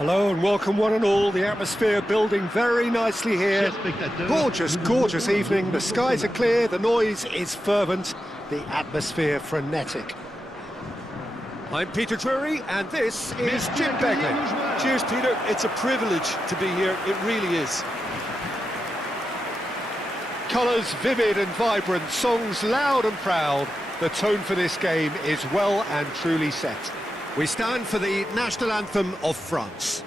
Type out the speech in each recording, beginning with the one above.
Hello and welcome one and all. The atmosphere building very nicely here. Gorgeous, gorgeous evening. The skies are clear, the noise is fervent, the atmosphere frenetic. I'm Peter Drury and this is Jim Beglin. Cheers, Peter. It's a privilege to be here. It really is. Colours vivid and vibrant, songs loud and proud. The tone for this game is well and truly set. We stand for the national anthem of France.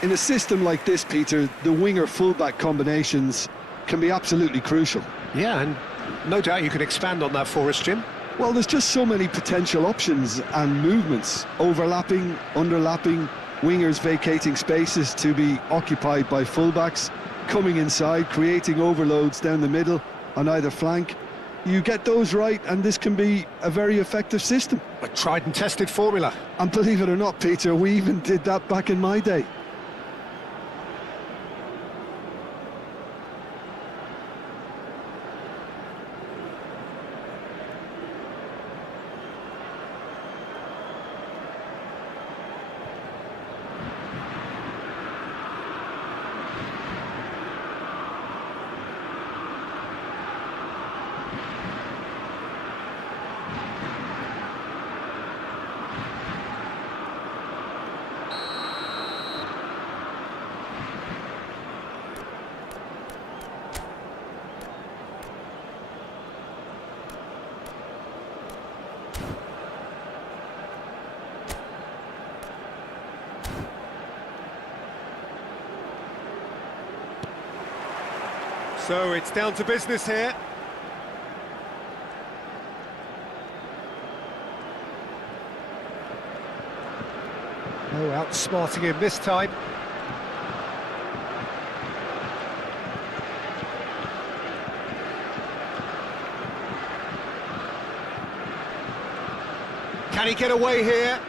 In a system like this, Peter, the winger-fullback combinations can be absolutely crucial. Yeah, and no doubt you can expand on that for us, Jim. Well, there's just so many potential options and movements, overlapping, underlapping, wingers vacating spaces to be occupied by fullbacks, coming inside, creating overloads down the middle on either flank. You get those right and this can be a very effective system. A tried and tested formula. And believe it or not, Peter, we even did that back in my day. So it's down to business here. Oh, outsmarting him this time. Can he get away here?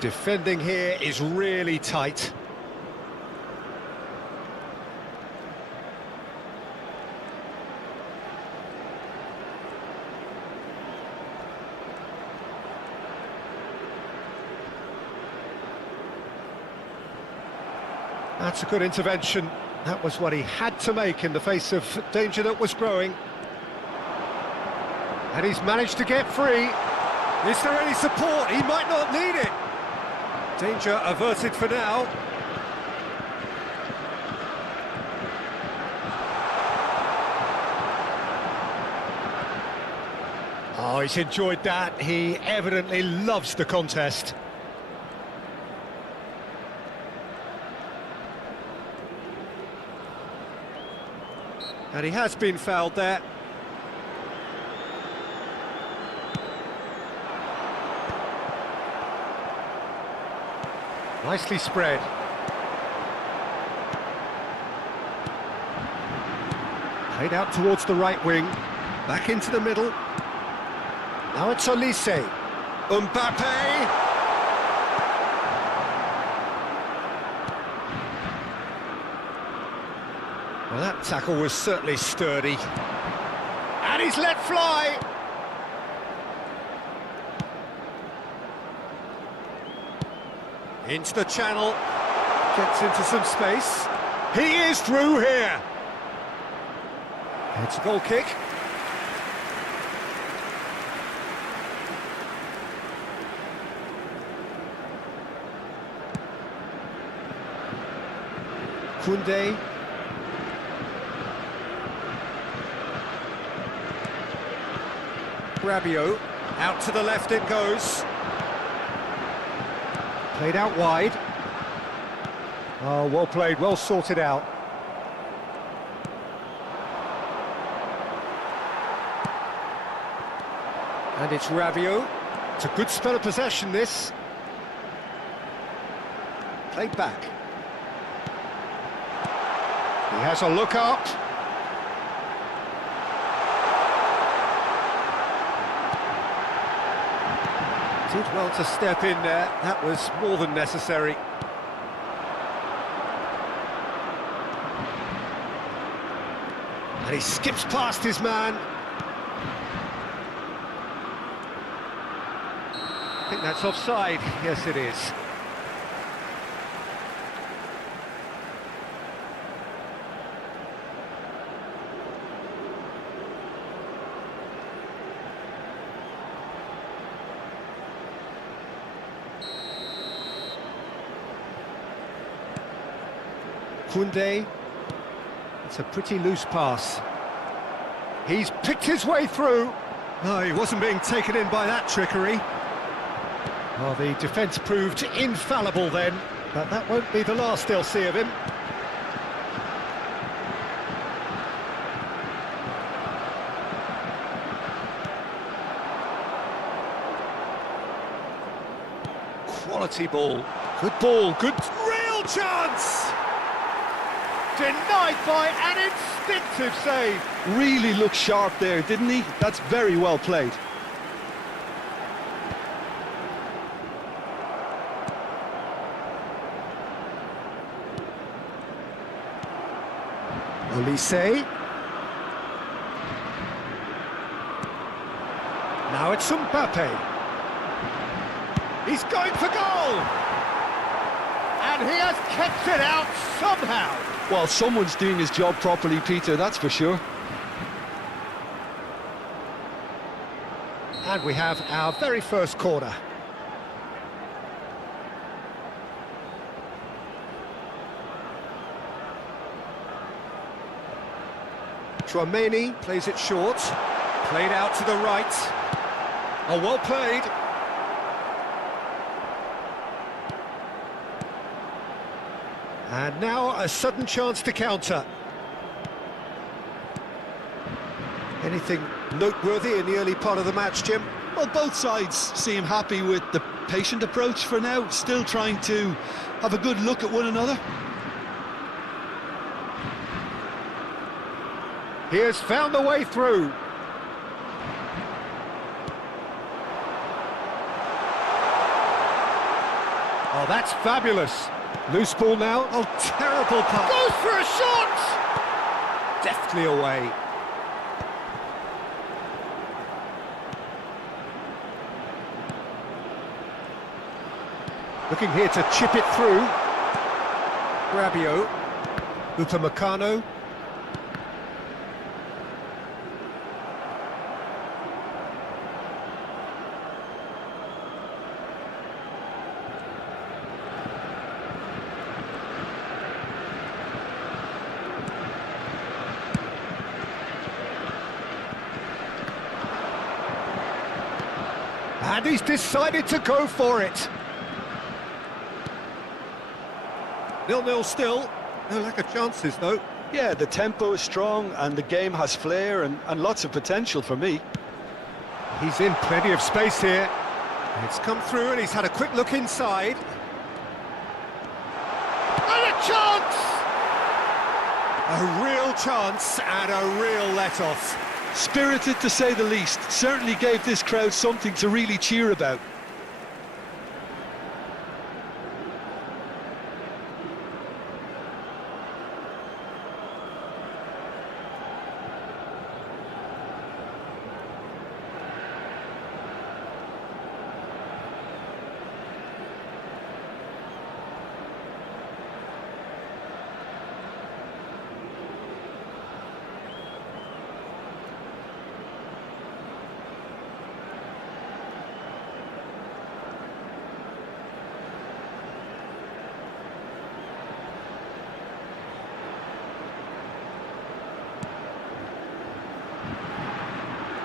Defending here is really tight. That's a good intervention. That was what he had to make in the face of danger that was growing. And he's managed to get free. Is there any support? He might not need it. Danger averted for now. Oh, he's enjoyed that. He evidently loves the contest. And he has been fouled there. Nicely spread. Played out towards the right wing. Back into the middle. Now it's Olise. Mbappe! Well, that tackle was certainly sturdy. And he's let fly! Into the channel. Gets into some space. He is through here! It's a goal kick. Koundé. Rabiot, out to the left it goes. Played out wide. Oh, well played, well sorted out. And it's Rabiot. It's a good spell of possession, this. Played back. He has a look up. Did well to step in there. That was more than necessary. And he skips past his man. I think that's offside. Yes, it is. Koundé. It's a pretty loose pass. He's picked his way through. No, he wasn't being taken in by that trickery. Well, the defence proved infallible then, but that won't be the last they'll see of him. Quality ball. Good ball, good... Real chance! Denied by an instinctive save. Really looked sharp there, didn't he? That's very well played. Olise. Now it's Mbappe. He's going for goal! And he has kept it out somehow. Well, someone's doing his job properly, Peter, that's for sure. And we have our very first corner. Tchouaméni plays it short. Played out to the right. Oh, well played. And now a sudden chance to counter. Anything noteworthy in the early part of the match, Jim? Well, both sides seem happy with the patient approach for now, still trying to have a good look at one another. He has found the way through. Oh, that's fabulous. Loose ball now. Oh, terrible pass. Goes for a shot! Deftly away. Looking here to chip it through. Rabiot. Upamecano. And he's decided to go for it. 0-0 still. No lack of chances, though. Yeah, the tempo is strong and the game has flair and lots of potential for me. He's in plenty of space here. It's come through and he's had a quick look inside. And a chance! A real chance and a real let-off. Spirited to say the least. Certainly gave this crowd something to really cheer about.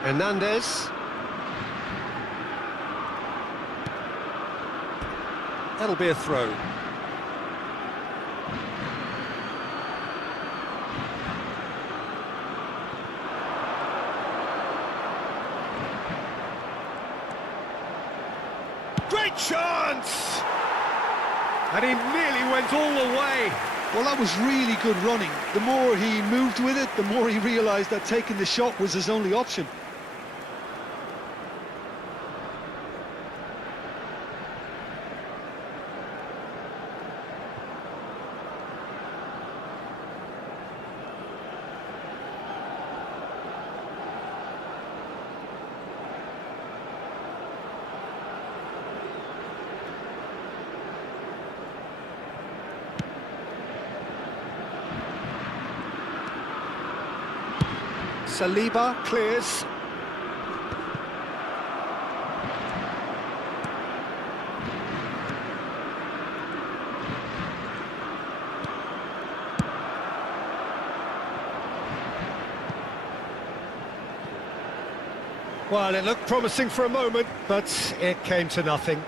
Hernandez. That'll be a throw. chance! And he nearly went all the way. Well, that was really good running. The more he moved with it, the more he realised that taking the shot was his only option. Saliba clears. Well, it looked promising for a moment, but it came to nothing.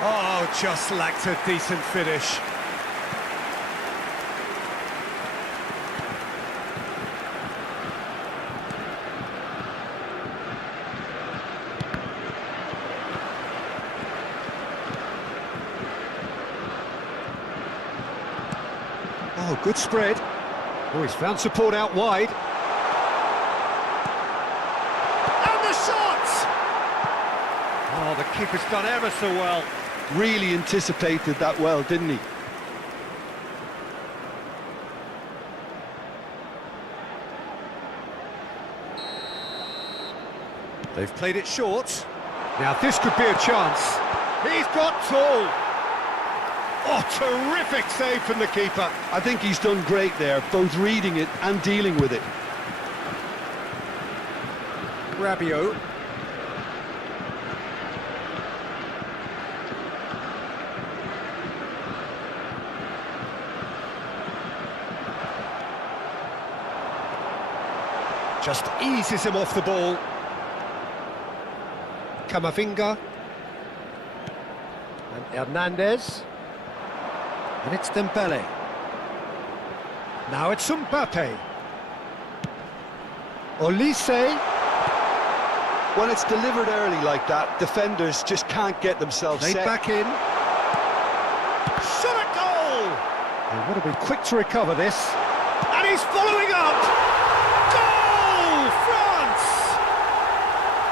Oh, just lacked a decent finish. Oh, good spread. Oh, he's found support out wide. And the shot! Oh, the keeper's done ever so well. Really anticipated that well, didn't he? They've played it short. Now this could be a chance. He's got tall. Oh, terrific save from the keeper. I think he's done great there, both reading it and dealing with it. Rabiot. Just eases him off the ball. Camavinga. And Hernandez. And it's Dembele. Now it's Mbappe. Olise. When it's delivered early like that, defenders just can't get themselves Laid set. back in. Shot a goal! They want to be quick to recover this. And he's following up! Goal! France!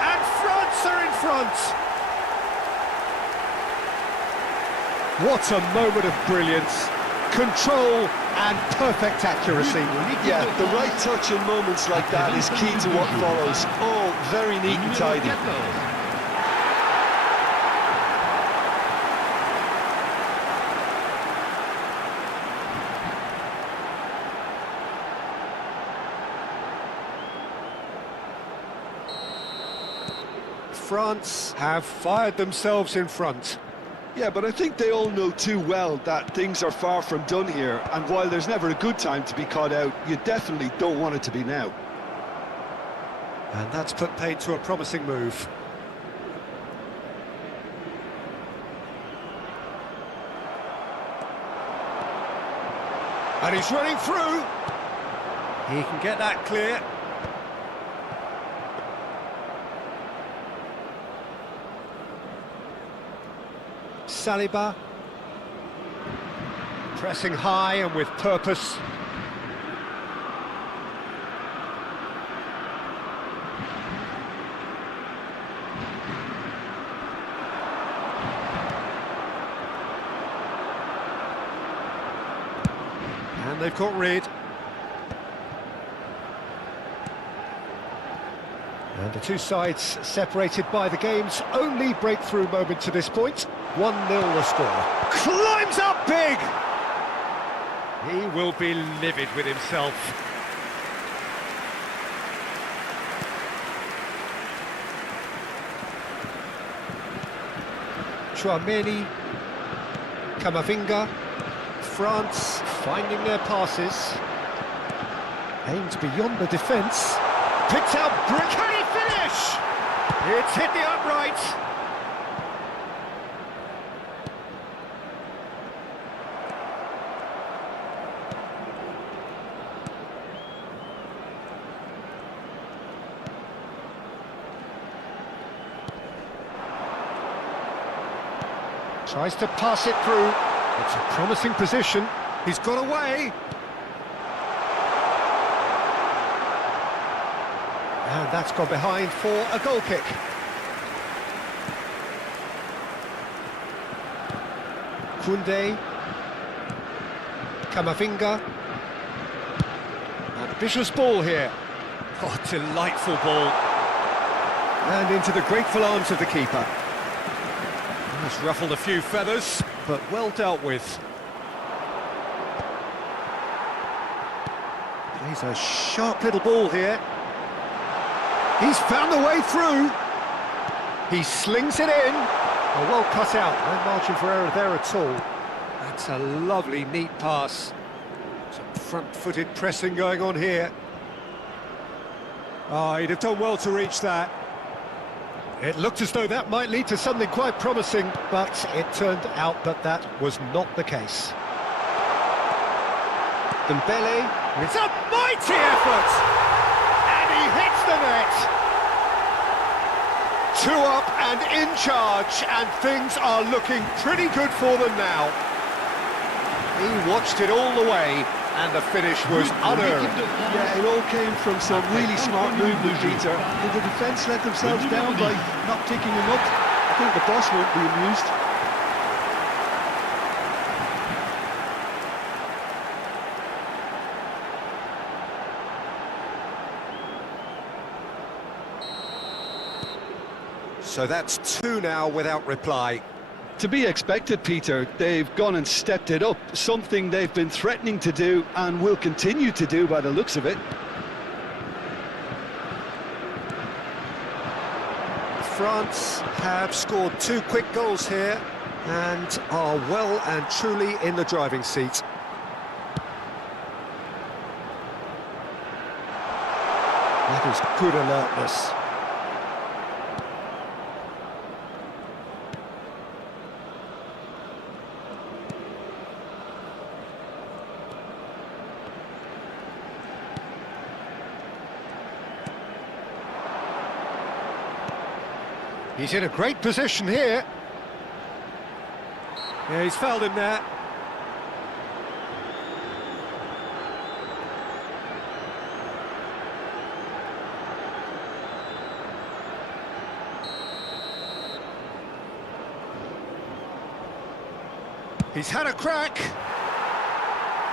And France are in front! What a moment of brilliance. Control and perfect accuracy. Yeah, the right touch in moments like that is key to what follows. All very neat and tidy. France have fired themselves in front. Yeah, but I think they all know too well that things are far from done here, and while there's never a good time to be caught out, you definitely don't want it to be now. And that's put paid to a promising move. And he's running through. He can get that clear. Saliba. Pressing high and with purpose. And they've got rid. And the two sides separated by the game's only breakthrough moment to this point. 1-0 the score. Climbs up big! He will be livid with himself. Chouameni, Camavinga, France finding their passes. Aimed beyond the defence. picked out brick. Can he finish? It's hit the upright. Tries to pass it through. It's a promising position. He's got away. And that's gone behind for a goal kick. Kunde. Kamavinga. Ambitious ball here. Oh, delightful ball. And into the grateful arms of the keeper. Has ruffled a few feathers, but well dealt with. Plays a sharp little ball here. He's found the way through. He slings it in. Oh, well cut out. No margin for error there at all. That's a lovely, neat pass. Some front-footed pressing going on here. Oh, he'd have done well to reach that. It looked as though that might lead to something quite promising, but it turned out that that was not the case. Dembele, it's a mighty effort! And he hits the net! 2 up and in charge, and things are looking pretty good for them now. He watched it all the way, and the finish was unearned. Yeah, it all came from some really smart movement, Peter. Did the defence let themselves down by not picking him up? I think the boss won't be amused. So that's 2 now without reply. To be expected, Peter. They've gone and stepped it up, something they've been threatening to do and will continue to do by the looks of it. France have scored 2 quick goals here and are well and truly in the driving seat. That is good alertness. He's in a great position here. Yeah, he's fouled him there. He's had a crack.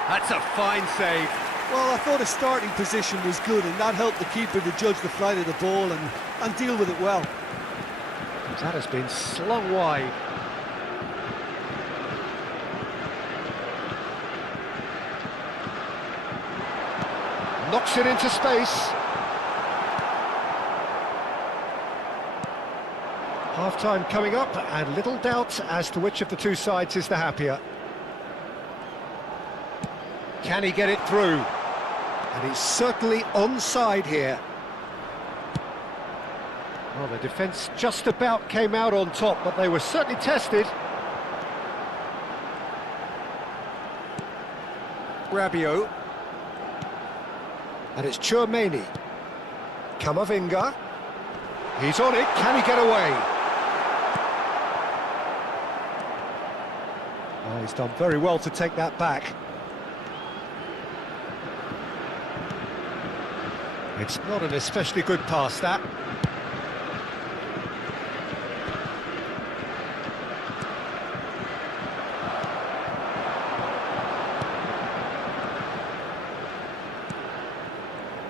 That's a fine save. Well, I thought his starting position was good, and that helped the keeper to judge the flight of the ball and deal with it well. That has been slung wide. Knocks it into space. Half-time coming up, and little doubt as to which of the 2 sides is the happier. Can he get it through? And he's certainly onside here. Well, the defence just about came out on top, but they were certainly tested. Rabiot. And it's Chouameni. Kamavinga. He's on it, can he get away? Oh, he's done very well to take that back. It's not an especially good pass, that.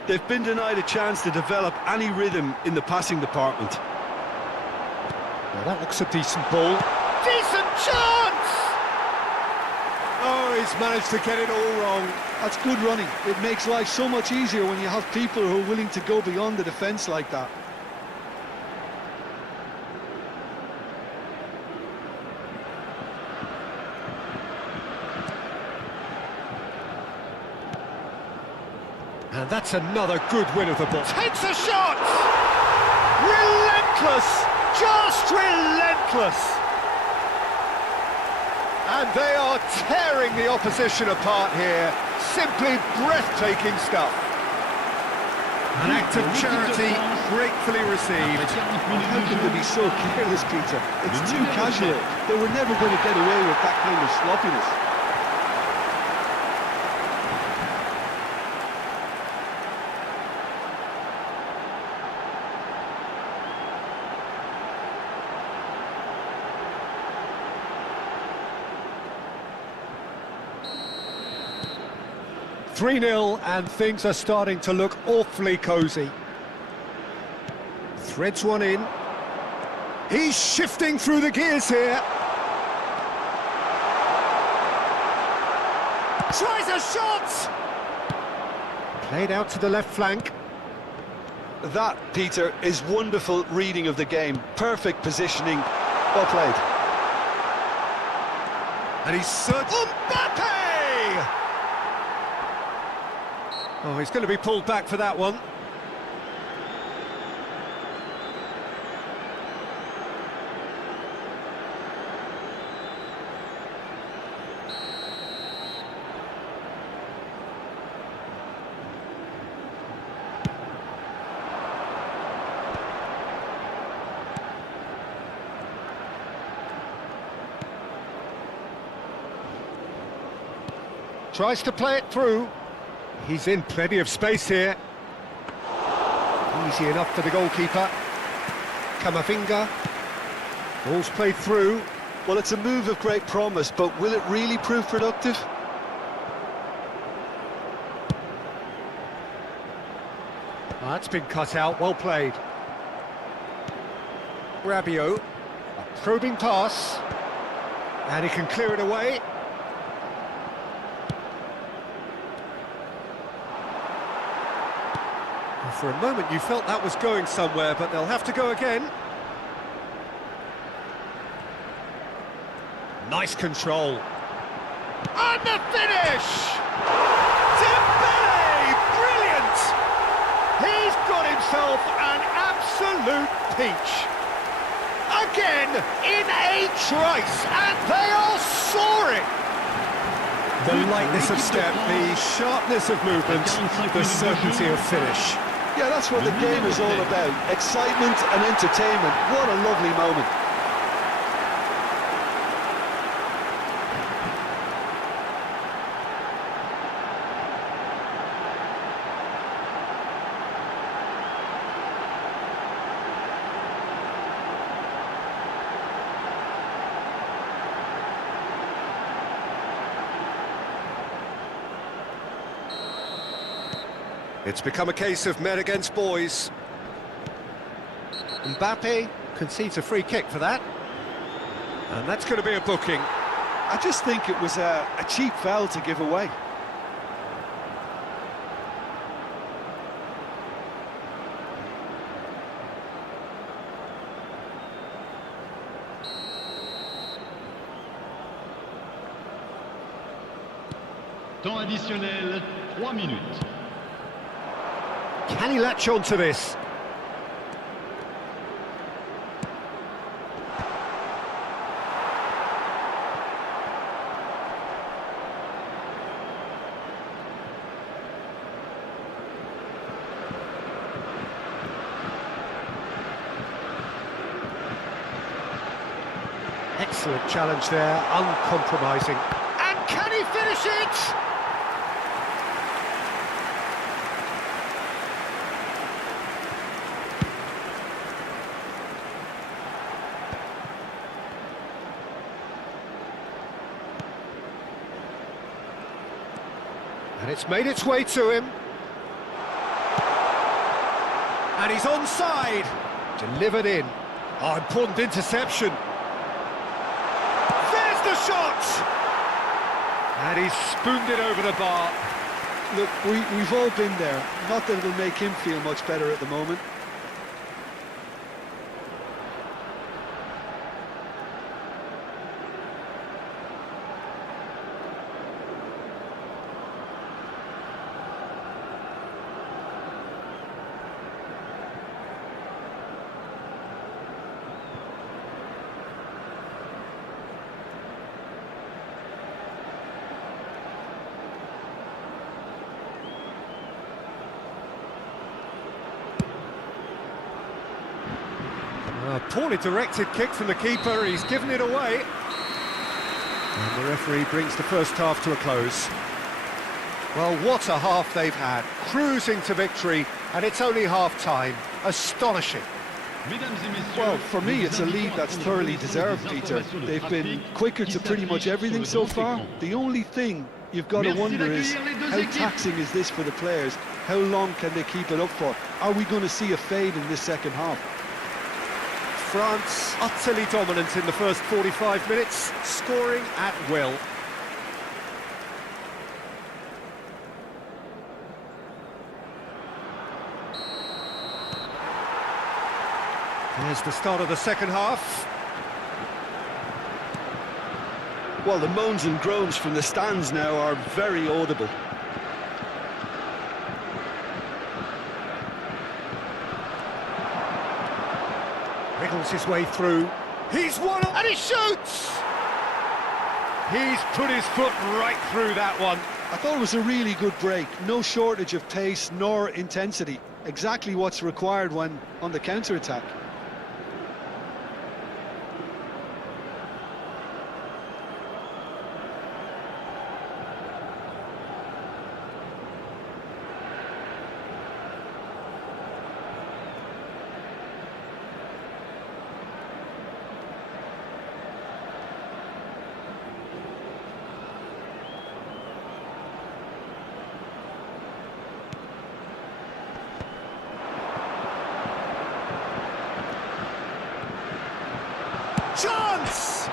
They've been denied a chance to develop any rhythm in the passing department. Well, that looks a decent ball. Decent chance! Oh, he's managed to get it all wrong. That's good running. It makes life so much easier when you have people who are willing to go beyond the defence like that. And that's another good win of the ball. Takes a shot! Relentless! Just relentless! And they are tearing the opposition apart here. Simply breathtaking stuff. An act of charity gratefully received. How can they be so careless, Peter? It's too casual. They were never going to get away with that kind of sloppiness. 3-0 and things are starting to look awfully cosy. Threads one in. He's shifting through the gears here. Tries a shot! Played out to the left flank. That, Peter, is wonderful reading of the game. Perfect positioning. Well played. And he's Mbappe! Oh, he's going to be pulled back for that one. Tries to play it through. He's in plenty of space here. Easy enough for the goalkeeper. Kamavinga. Ball's played through. Well, it's a move of great promise, but will it really prove productive? Oh, that's been cut out, well played. Rabiot. A probing pass. And he can clear it away. For a moment you felt that was going somewhere, but they'll have to go again. Nice control. And the finish! Dembele! Brilliant! He's got himself an absolute peach. Again, in a trice, and they are soaring! The lightness of step, the sharpness of movement, the certainty of finish. Yeah, that's what the game is all about. Excitement and entertainment. What a lovely moment. It's become a case of men against boys. Mbappe concedes a free kick for that. And that's going to be a booking. I just think it was a cheap foul to give away. Temps additionnel, 3 minutes. Can he latch on to this? Excellent challenge there, uncompromising. And can he finish it? And it's made its way to him. And he's onside. Delivered in. Oh, important interception. There's the shot! And he's spooned it over the bar. Look, we've all been there. Not that it'll make him feel much better at the moment. A poorly directed kick from the keeper, he's given it away. And the referee brings the first half to a close. Well, what a half they've had, cruising to victory, and it's only half-time. Astonishing. Well, for me, it's a lead that's thoroughly deserved, Peter. They've been quicker to pretty much everything so far. The only thing you've got to wonder is, how taxing is this for the players? How long can they keep it up for? Are we going to see a fade in this second half? France utterly dominant in the first 45 minutes, scoring at will. There's the start of the second half. Well, the moans and groans from the stands now are very audible. Wriggles his way through. He's won and he shoots! He's put his foot right through that one. I thought it was a really good break. No shortage of pace nor intensity. Exactly what's required when on the counter-attack. Chance!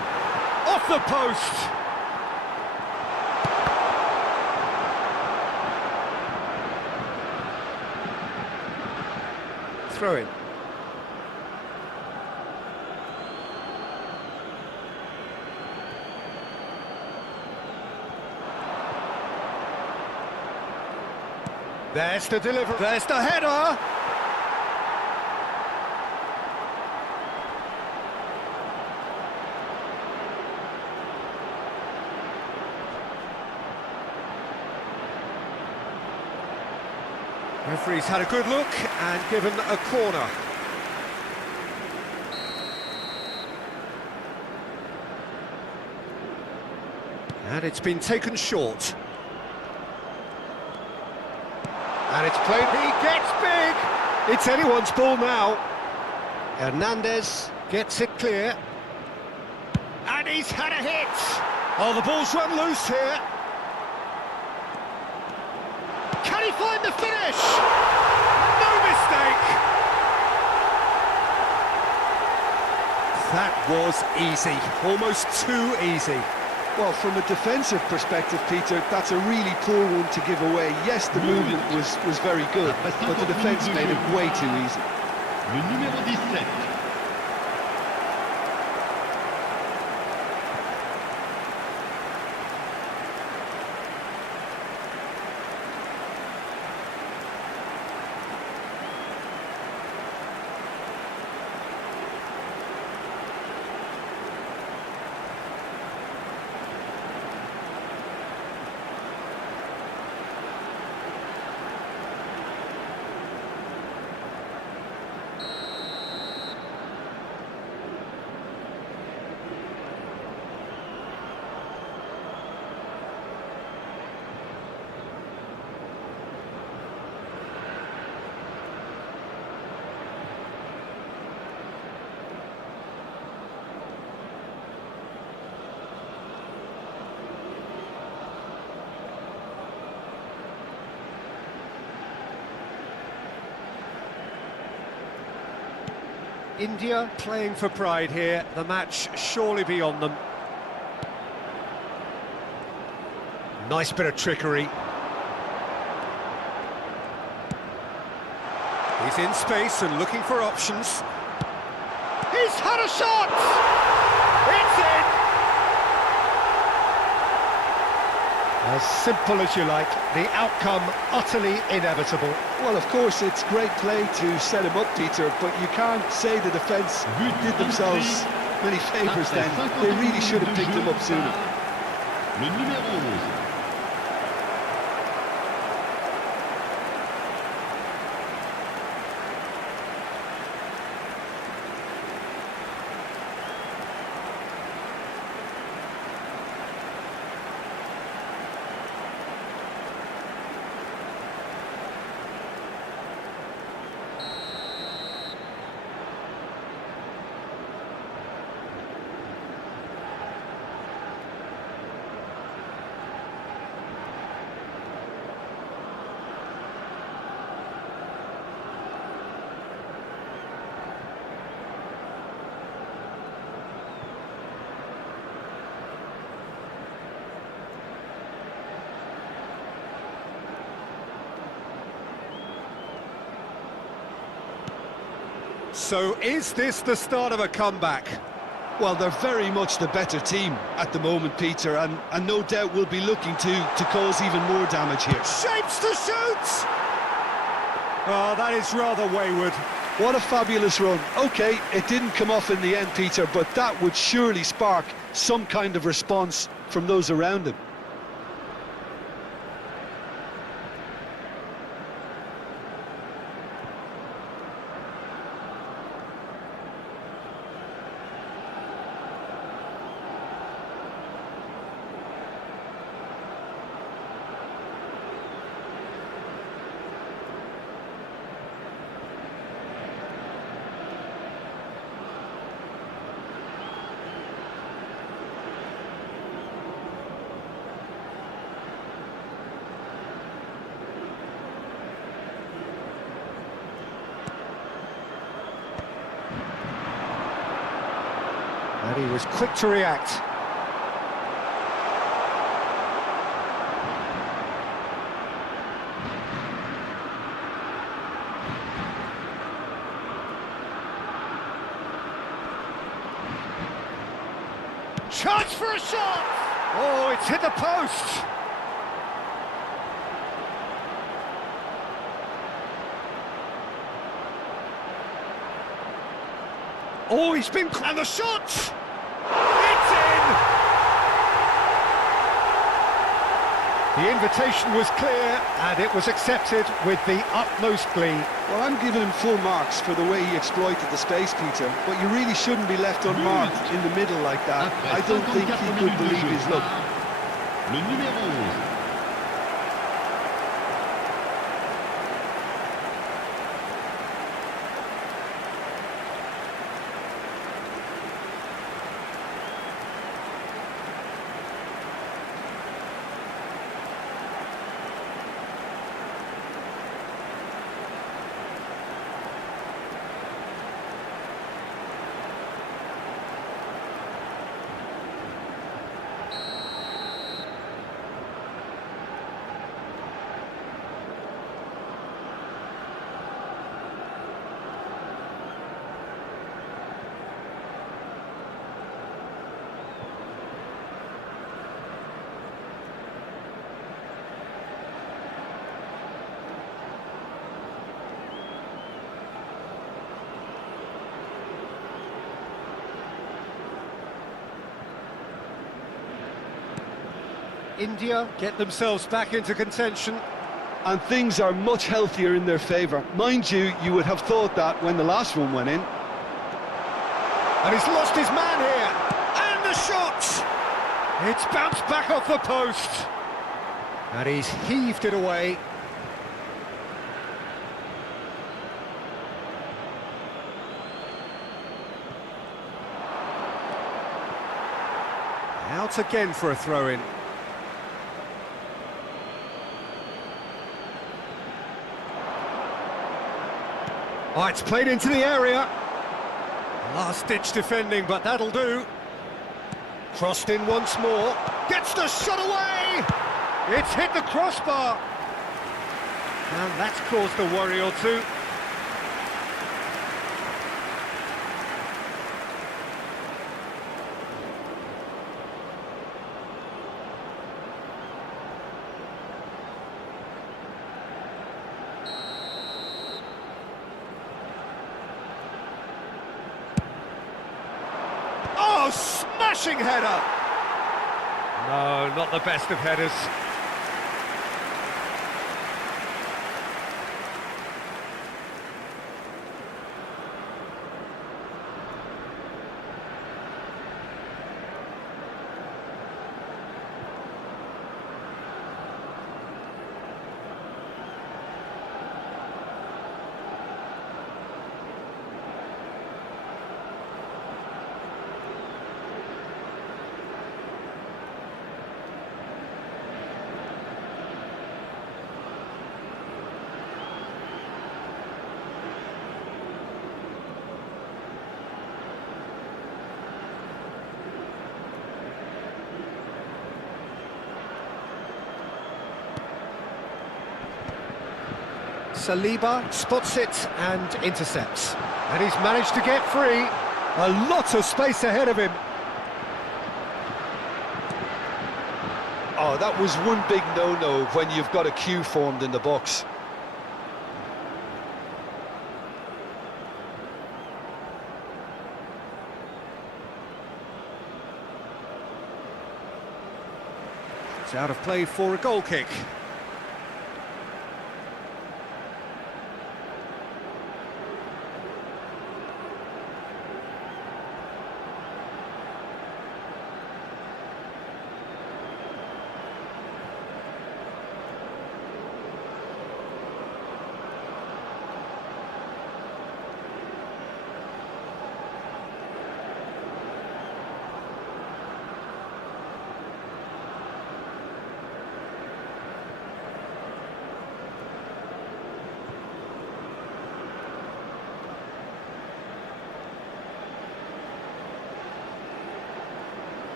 Off the post! Throw in. There's the delivery. There's the header! Referee's had a good look and given a corner. And it's been taken short. And it's played, he gets big! It's anyone's ball now. Hernandez gets it clear. And he's had a hit! Oh, the ball's run loose here. Can he find the finish? No mistake! That was easy, almost too easy. Well, from a defensive perspective, Peter, that's a really poor one to give away. Yes, the movement was very good, but the defence made it way too easy. Le numéro 17. India playing for pride here, the match surely beyond them. Nice bit of trickery. He's in space and looking for options. He's had a shot! It's in! As simple as you like, the outcome utterly inevitable. Well, of course, it's great play to set him up, Peter, but you can't say the defence did themselves many favours then. They really should have picked him up sooner. Le numéro 11. So is this the start of a comeback? Well, they're very much the better team at the moment, Peter, and no doubt will be looking to cause even more damage here. Shapes to shoot! Oh, that is rather wayward. What a fabulous run. OK, it didn't come off in the end, Peter, but that would surely spark some kind of response from those around him. And he was quick to react. Chance for a shot! Oh, it's hit the post! Oh, he's been... And the shot! It's in! The invitation was clear, and it was accepted with the utmost glee. Well, I'm giving him full marks for the way he exploited the space, Peter, but you really shouldn't be left unmarked in the middle like that. I don't think he could believe his luck. Le numéro 11. India get themselves back into contention. And things are much healthier in their favour. Mind you, you would have thought that when the last one went in. And he's lost his man here. And the shot! It's bounced back off the post. And he's heaved it away. Out again for a throw-in. Oh, it's played into the area. Last-ditch defending, but that'll do. Crossed in once more. Gets the shot away! It's hit the crossbar. And that's caused a worry or two. Oh, smashing header! No, not the best of headers. Saliba spots it and intercepts. And he's managed to get free. A lot of space ahead of him. Oh, that was one big no-no when you've got a queue formed in the box. It's out of play for a goal kick.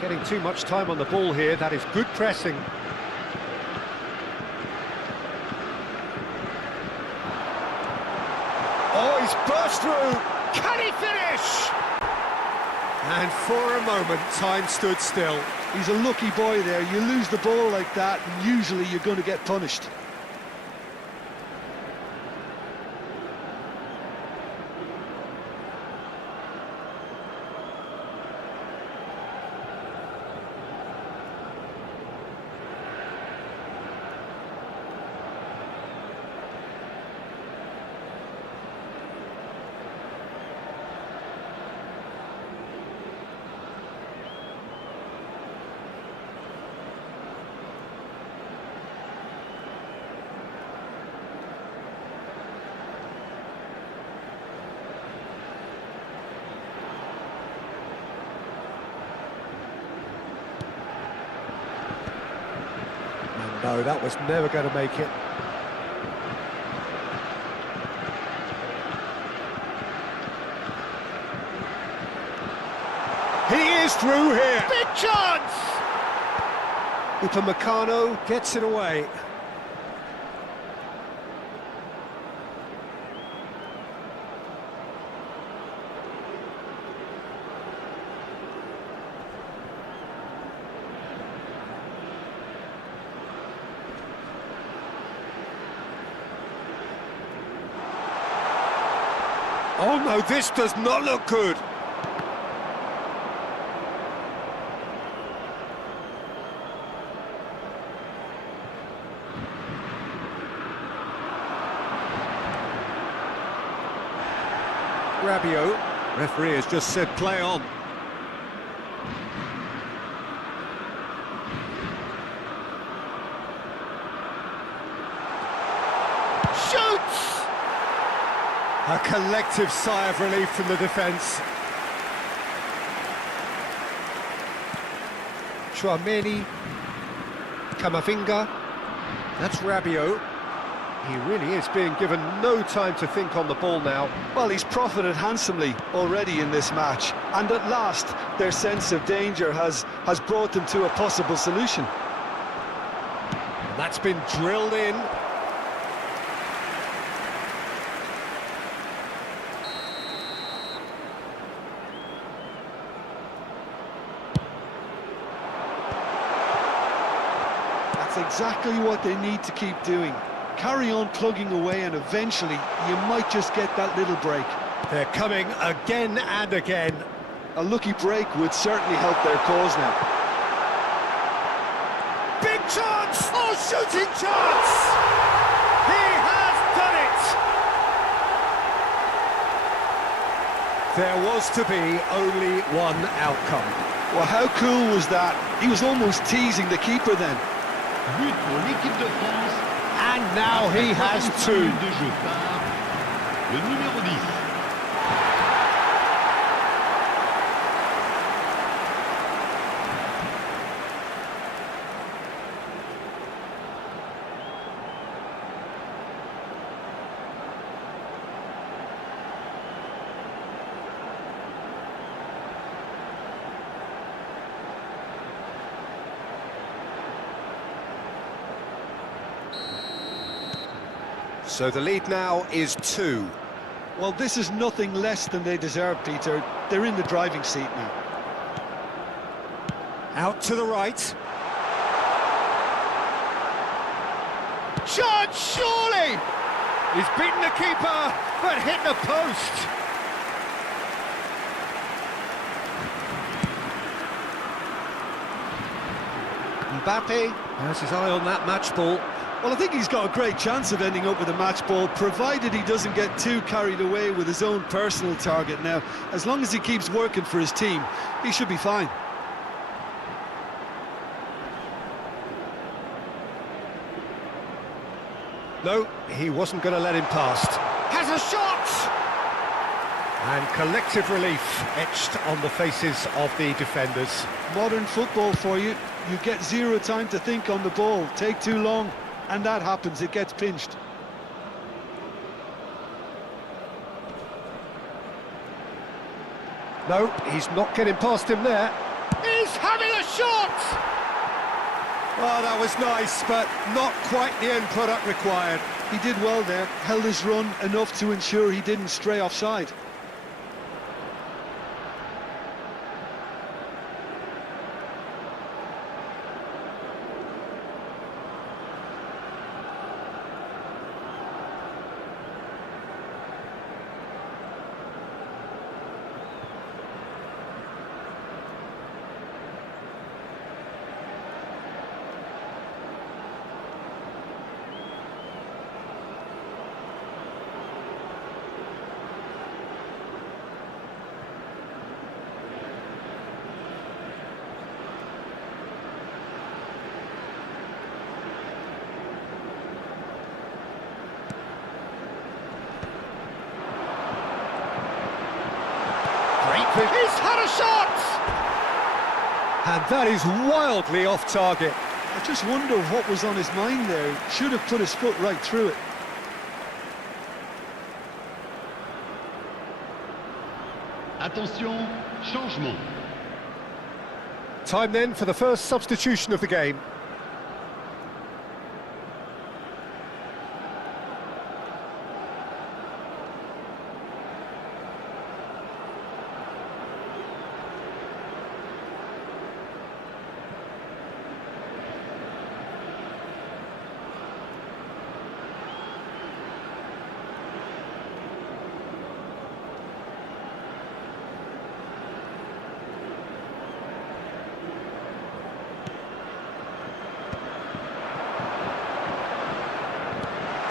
Getting too much time on the ball here. That is good pressing. Oh, he's burst through. Can he finish? And for a moment, time stood still. He's a lucky boy there. You lose the ball like that, and usually you're going to get punished. No, that was never going to make it. He is through here. Big chance! Upamecano gets it away. Oh no, this does not look good. Rabiot. Referee has just said play on. Shoots! A collective sigh of relief from the defence. Chouameni, Camavinga, that's Rabiot. He really is being given no time to think on the ball now. Well, he's profited handsomely already in this match, and at last their sense of danger has brought them to a possible solution. And that's been drilled in. That's exactly what they need to keep doing. Carry on plugging away, and eventually you might just get that little break. They're coming again and again. A lucky break would certainly help their cause now. Big chance! Oh, shooting chance! He has done it! There was to be only one outcome. Well, how cool was that? He was almost teasing the keeper then. But pour l'équipe de France. And now he has two. De jeu par le numéro 10. So the lead now is 2. Well, this is nothing less than they deserve, Peter. They're in the driving seat now. Out to the right. Shot, surely! He's beaten the keeper, but hit the post. Mbappe has his eye on that match ball. Well, I think he's got a great chance of ending up with a match ball, provided he doesn't get too carried away with his own personal target. Now, as long as he keeps working for his team, he should be fine. No, he wasn't going to let him past. Has a shot! And collective relief etched on the faces of the defenders. Modern football for you. You get zero time to think on the ball. Take too long, and that happens. It gets pinched. No, he's not getting past him there. He's having a shot! Oh, that was nice, but not quite the end product required. He did well there, held his run enough to ensure he didn't stray offside. He's had a shot! And that is wildly off target. I just wonder what was on his mind there. He should have put his foot right through it. Attention, changement. Time then for the first substitution of the game.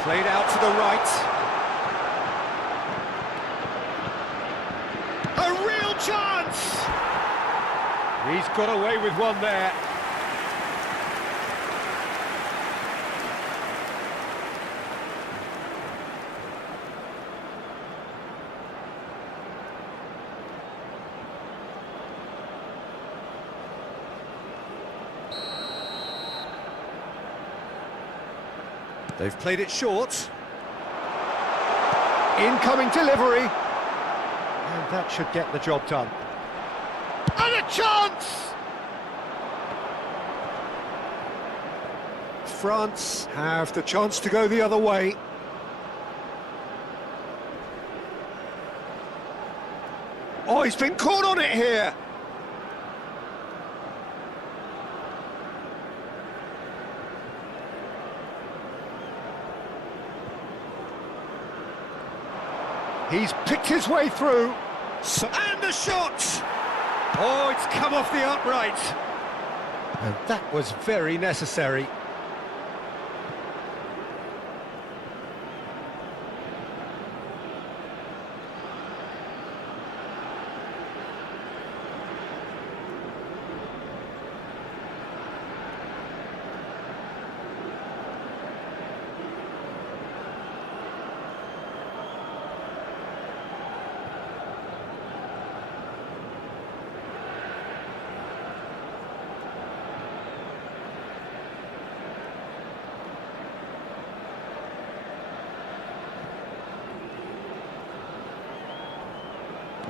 Played out to the right. A real chance! He's got away with one there. They've played it short. Incoming delivery. And that should get the job done. And a chance! France have the chance to go the other way. Oh, he's been caught on it here. He's picked his way through. And the shot! Oh, it's come off the upright. And that was very necessary.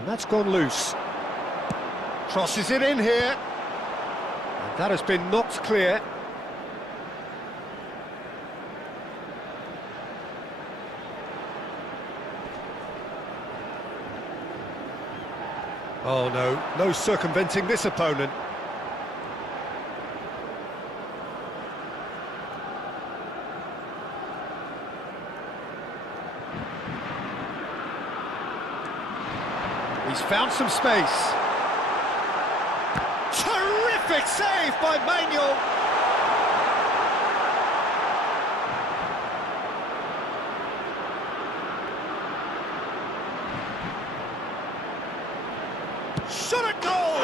And that's gone loose. Crosses it in here. And that has been knocked clear. Oh no, no circumventing this opponent. He's found some space. Terrific save by Manuel. Shot at goal!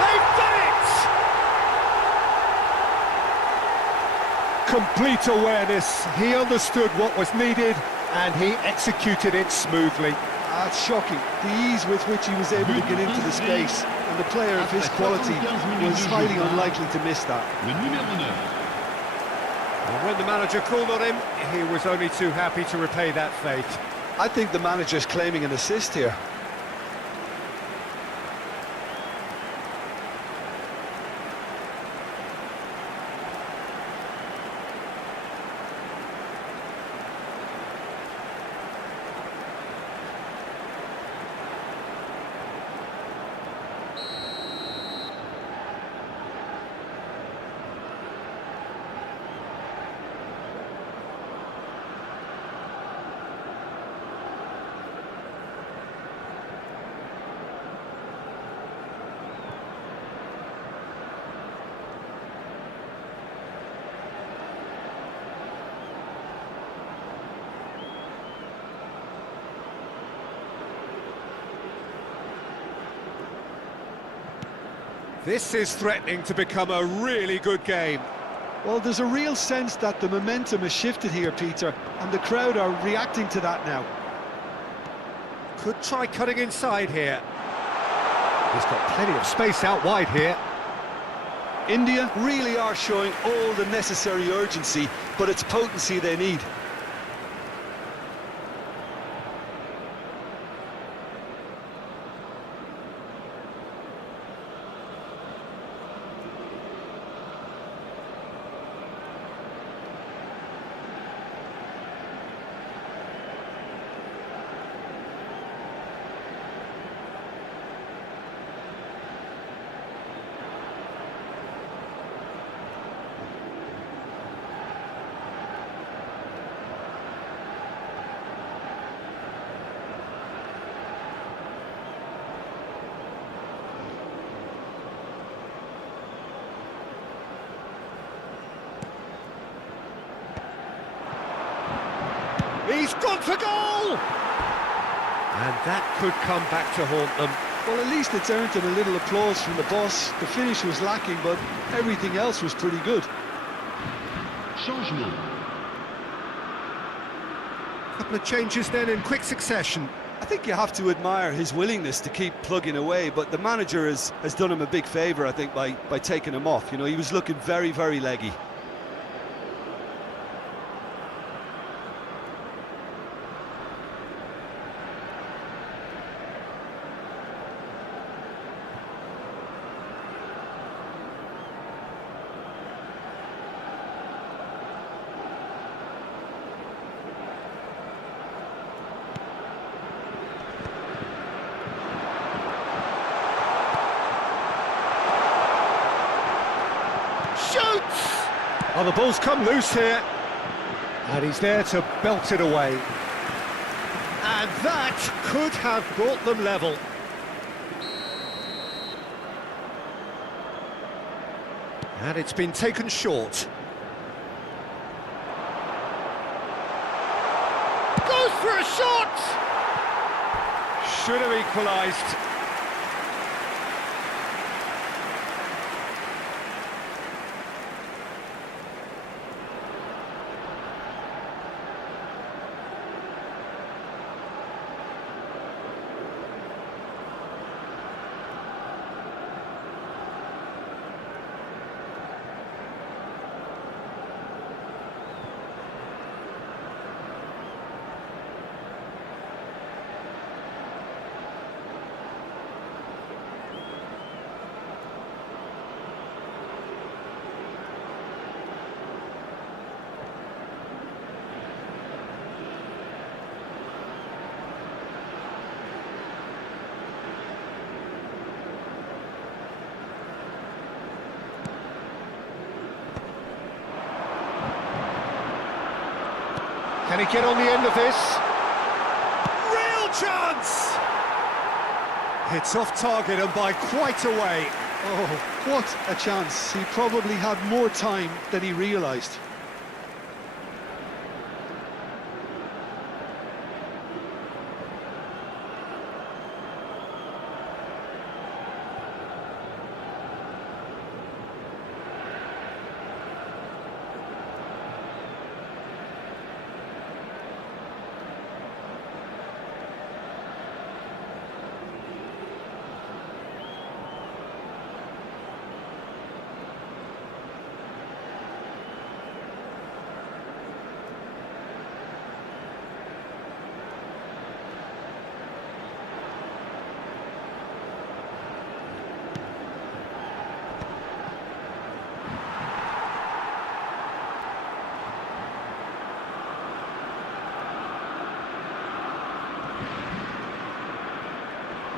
They've done it! Complete awareness. He understood what was needed and he executed it smoothly. It's shocking, the ease with which he was able to get into the space, and the player of his quality was highly unlikely to miss that. Le numéro 9. And when the manager called on him, he was only too happy to repay that fate. I think the manager's claiming an assist here. This is threatening to become a really good game. Well, there's a real sense that the momentum has shifted here, Peter, and the crowd are reacting to that now. Could try cutting inside here. He's got plenty of space out wide here. India really are showing all the necessary urgency, but it's potency they need. He's gone for goal! And that could come back to haunt them. Well, at least it's earned them a little applause from the boss. The finish was lacking, but everything else was pretty good. Changement. Couple of changes then in quick succession. I think you have to admire his willingness to keep plugging away, but the manager has done him a big favour, I think, by taking him off. You know, he was looking very, very leggy. Oh, the ball's come loose here. And he's there to belt it away. And that could have brought them level. And it's been taken short. Goes for a shot! Should have equalised. Can he get on the end of this? Real chance! It's off target and by quite a way. Oh, what a chance. He probably had more time than he realised.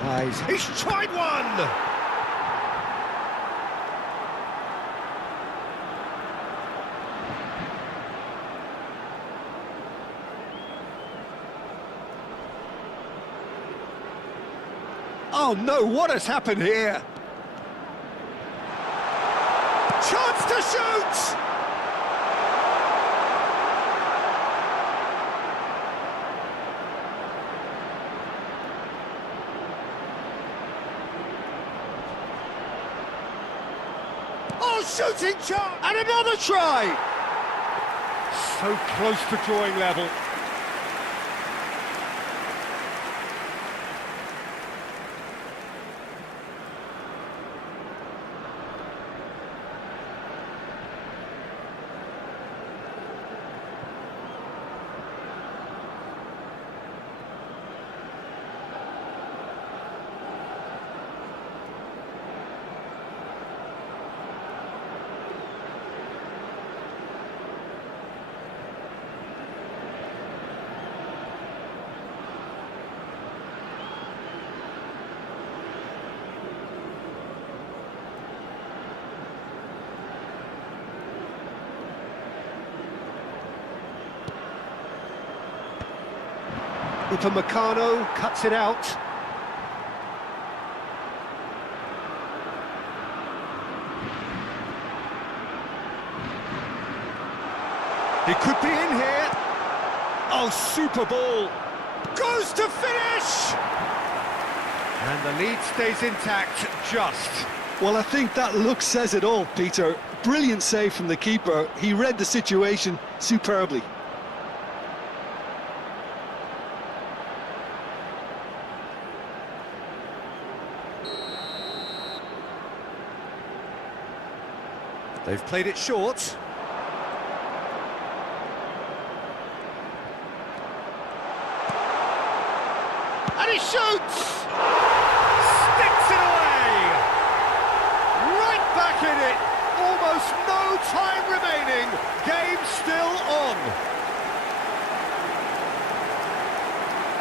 Nice. He's tried one! Oh no, what has happened here? Chance to shoot! Oh, shooting chance! And another try! So close to drawing level. Upamecano cuts it out. He could be in here. Oh, super ball. Goes to finish! And the lead stays intact, just. Well, I think that look says it all, Peter. Brilliant save from the keeper. He read the situation superbly. They've played it short. And he shoots! Sticks it away! Right back in it! Almost no time remaining. Game still on.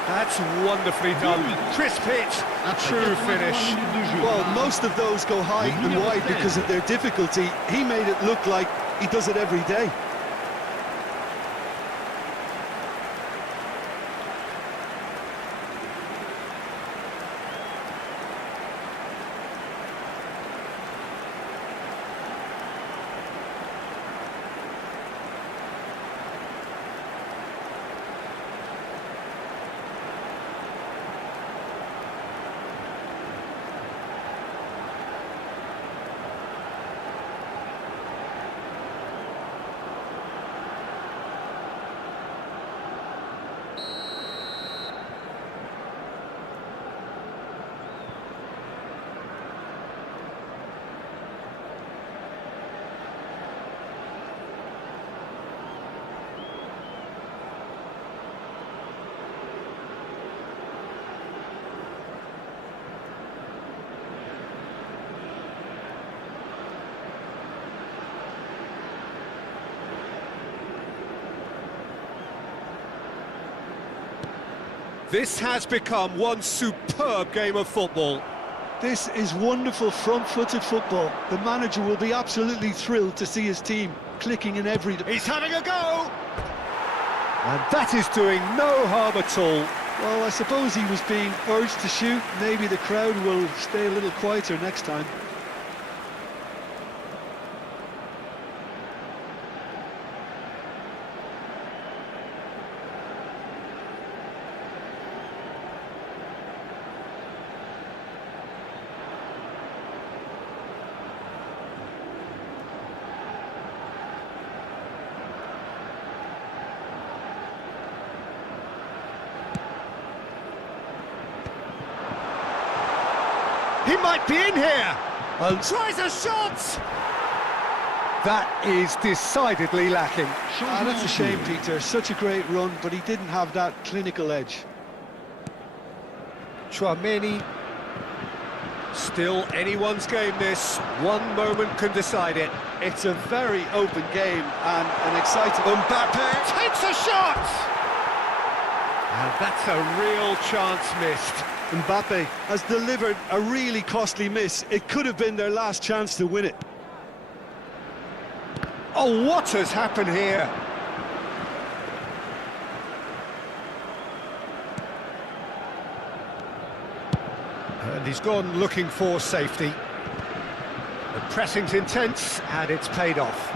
That's wonderfully done. Crisp hit, true finish. Well, most of those go high and wide because of their difficulty. He made it look like he does it every day. This has become one superb game of football. This is wonderful front-footed football. The manager will be absolutely thrilled to see his team clicking in every... He's having a go! And that is doing no harm at all. Well, I suppose he was being urged to shoot. Maybe the crowd will stay a little quieter next time. He might be in here. And tries a shot. That is decidedly lacking. That's a shame, Peter. Such a great run, but he didn't have that clinical edge. Chouameni. Still anyone's game this. One moment can decide it. It's a very open game and an exciting... Mbappe takes a shot! And that's a real chance missed. Mbappe has delivered a really costly miss. It could have been their last chance to win it. Oh, what has happened here? And he's gone looking for safety. The pressing's intense, and it's paid off.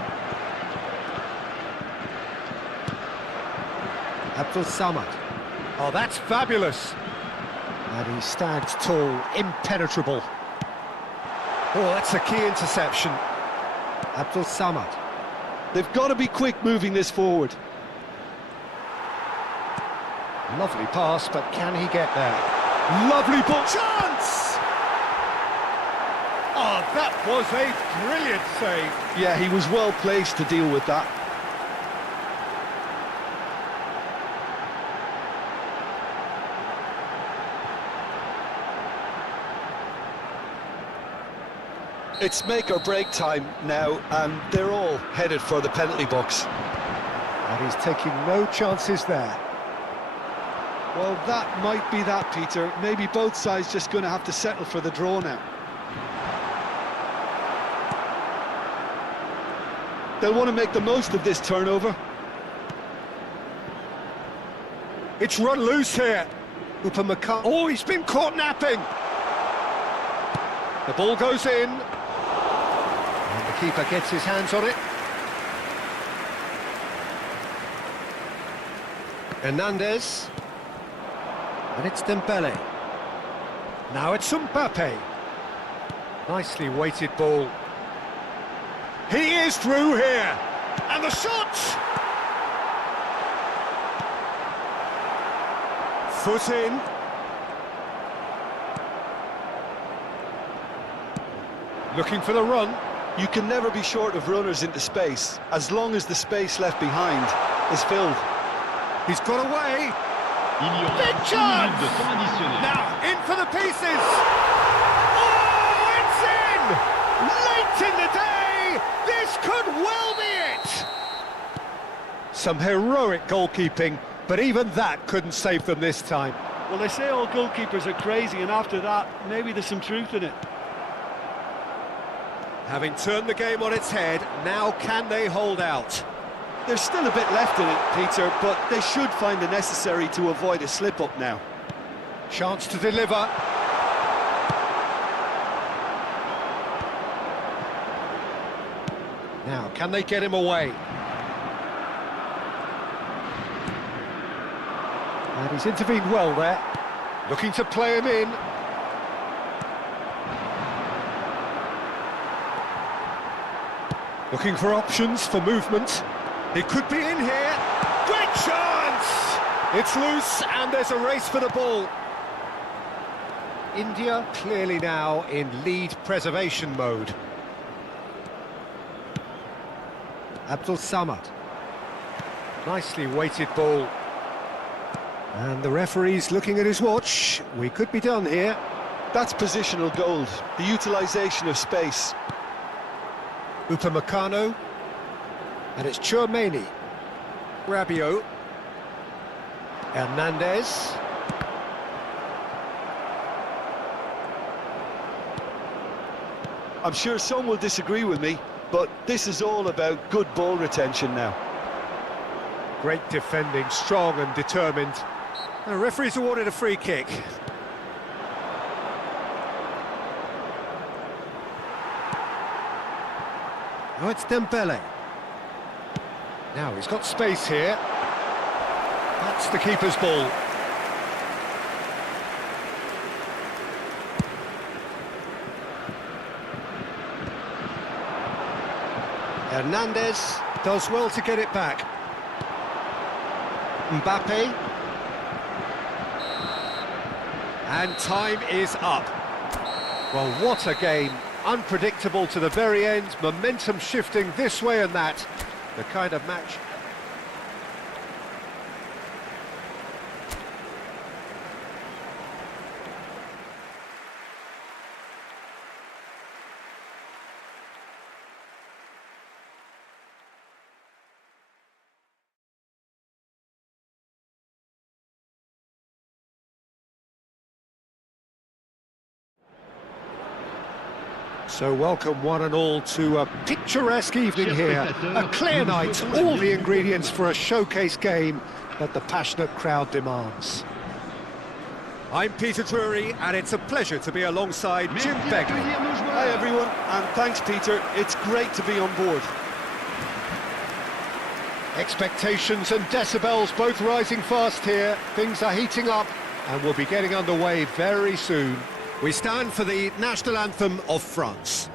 Abdul Samad. Oh, that's fabulous. And he stands tall, impenetrable. Oh, that's a key interception. Abdul Samad. They've got to be quick moving this forward. Lovely pass, but can he get there? Lovely ball. Chance! Oh, that was a brilliant save. Yeah, he was well placed to deal with that. It's make or break time now, and they're all headed for the penalty box. And he's taking no chances there. Well, that might be that, Peter. Maybe both sides just going to have to settle for the draw now. They'll want to make the most of this turnover. It's run loose here. Upamecano. Oh, he's been caught napping. The ball goes in. And the keeper gets his hands on it. Hernandez. And it's Dembele. Now it's Mbappe. Nicely weighted ball. He is through here. And the shot! Foot in. Looking for the run. You can never be short of runners into space, as long as the space left behind is filled. He's got away. Big chance! Now, in for the pieces! Oh, it's in! Late in the day! This could well be it! Some heroic goalkeeping, but even that couldn't save them this time. Well, they say all goalkeepers are crazy, and after that, maybe there's some truth in it. Having turned the game on its head, now can they hold out? There's still a bit left in it, Peter, but they should find the necessary to avoid a slip-up now. Chance to deliver. Now, can they get him away? And he's intervened well there. Looking to play him in. Looking for options for movement. It could be in here. Great chance! It's loose and there's a race for the ball. India clearly now in lead preservation mode. Abdul Samad. Nicely weighted ball. And the referee's looking at his watch. We could be done here. That's positional gold, the utilisation of space. Upamecano. And it's Chouameni. Rabiot. Hernandez. I'm sure some will disagree with me, but this is all about good ball retention now. Great defending, strong and determined. The referee's awarded a free kick. Now it's Dembele. Now he's got space here. That's the keeper's ball. Hernandez does well to get it back. Mbappe. And time is up. Well, what a game. Unpredictable to the very end, momentum shifting this way and that. The kind of match. So welcome one and all to a picturesque evening here, a clear night, all the ingredients for a showcase game that the passionate crowd demands. I'm Peter Drury and it's a pleasure to be alongside Jim Begley. Hi everyone, and thanks Peter, it's great to be on board. Expectations and decibels both rising fast here, things are heating up and we'll be getting underway very soon. We stand for the national anthem of France.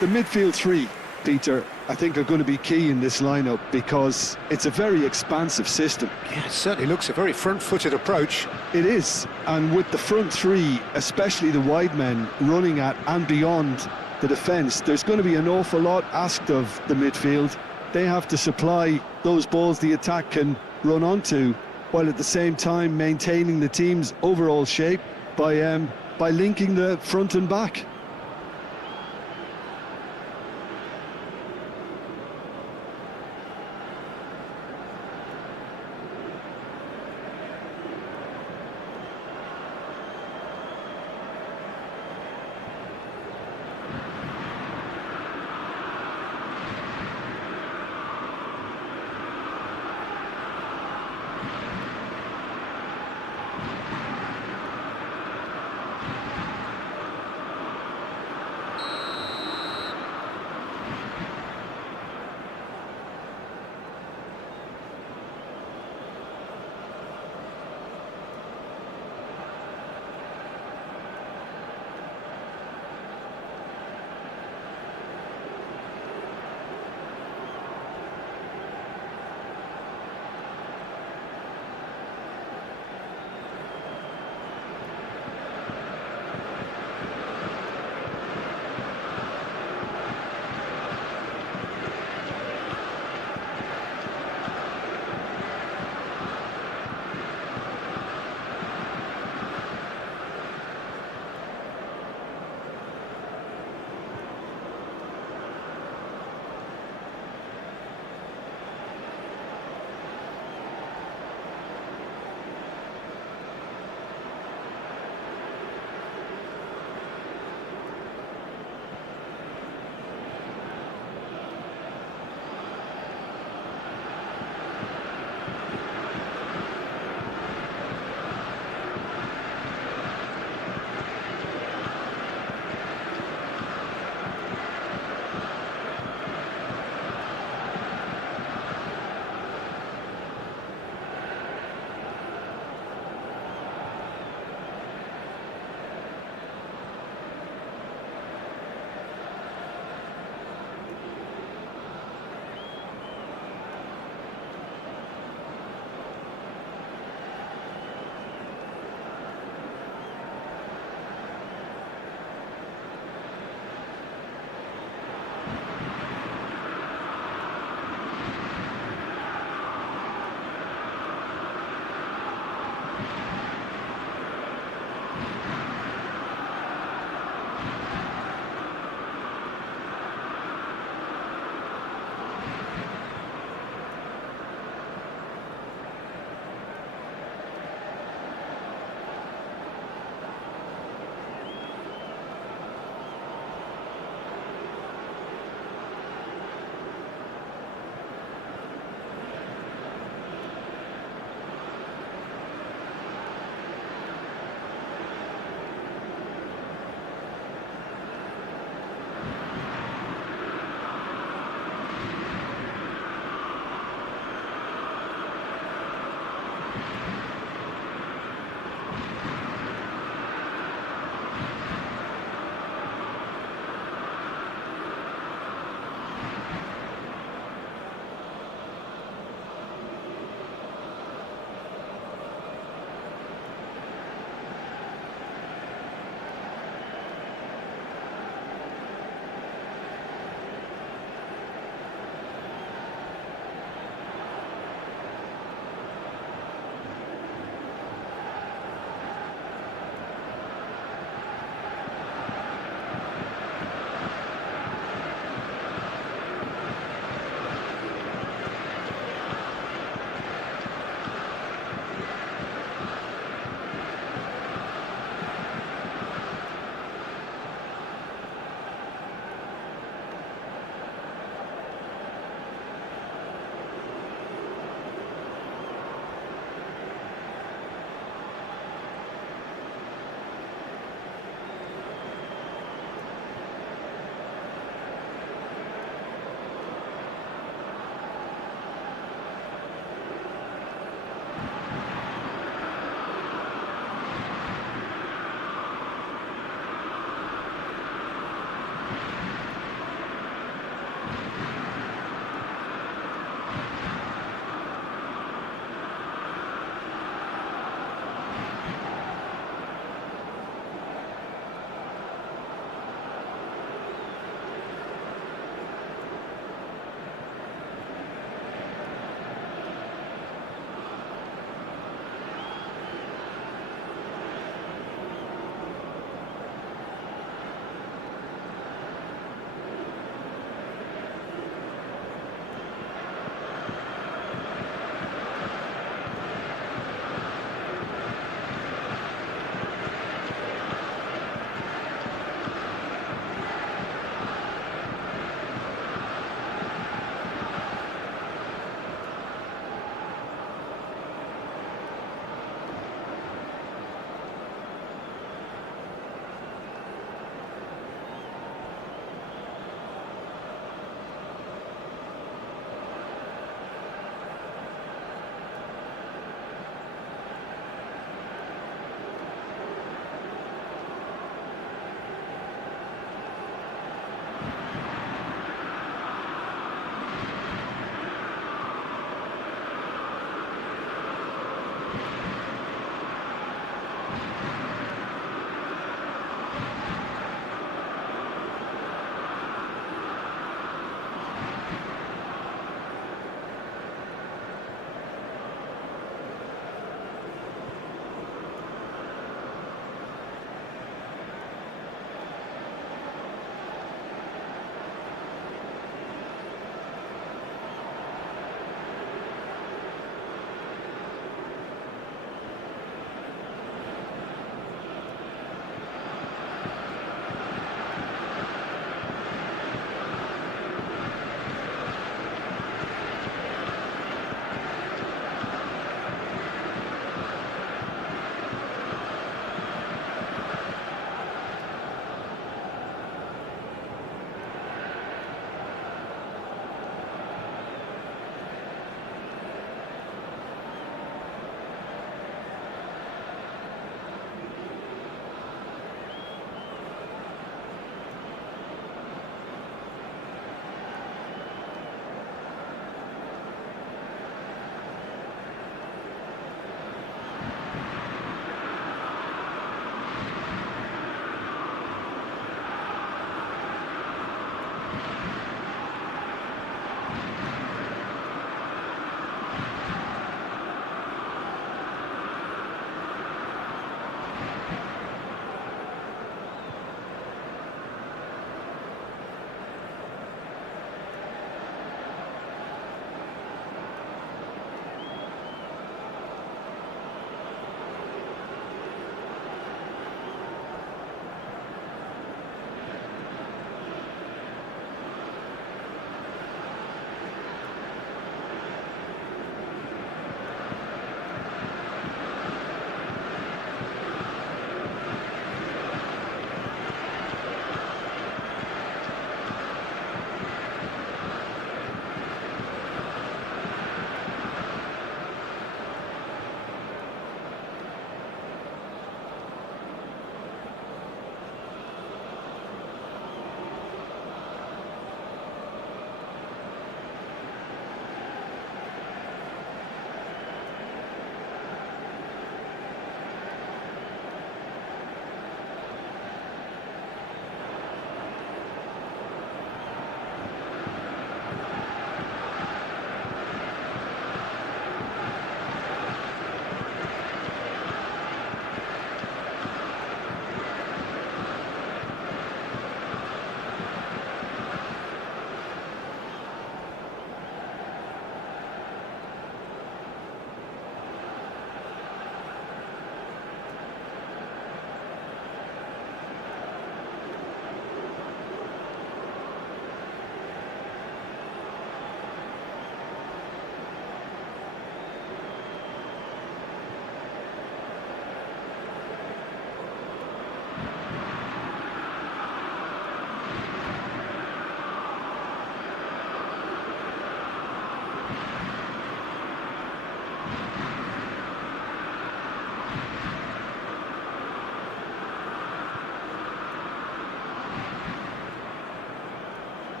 The midfield three, Peter, I think are going to be key in this lineup because it's a very expansive system. Yeah, it certainly looks a very front-footed approach. It is, and with the front three, especially the wide men running at and beyond the defence, there's going to be an awful lot asked of the midfield. They have to supply those balls the attack can run onto, while at the same time maintaining the team's overall shape by linking the front and back.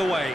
the way.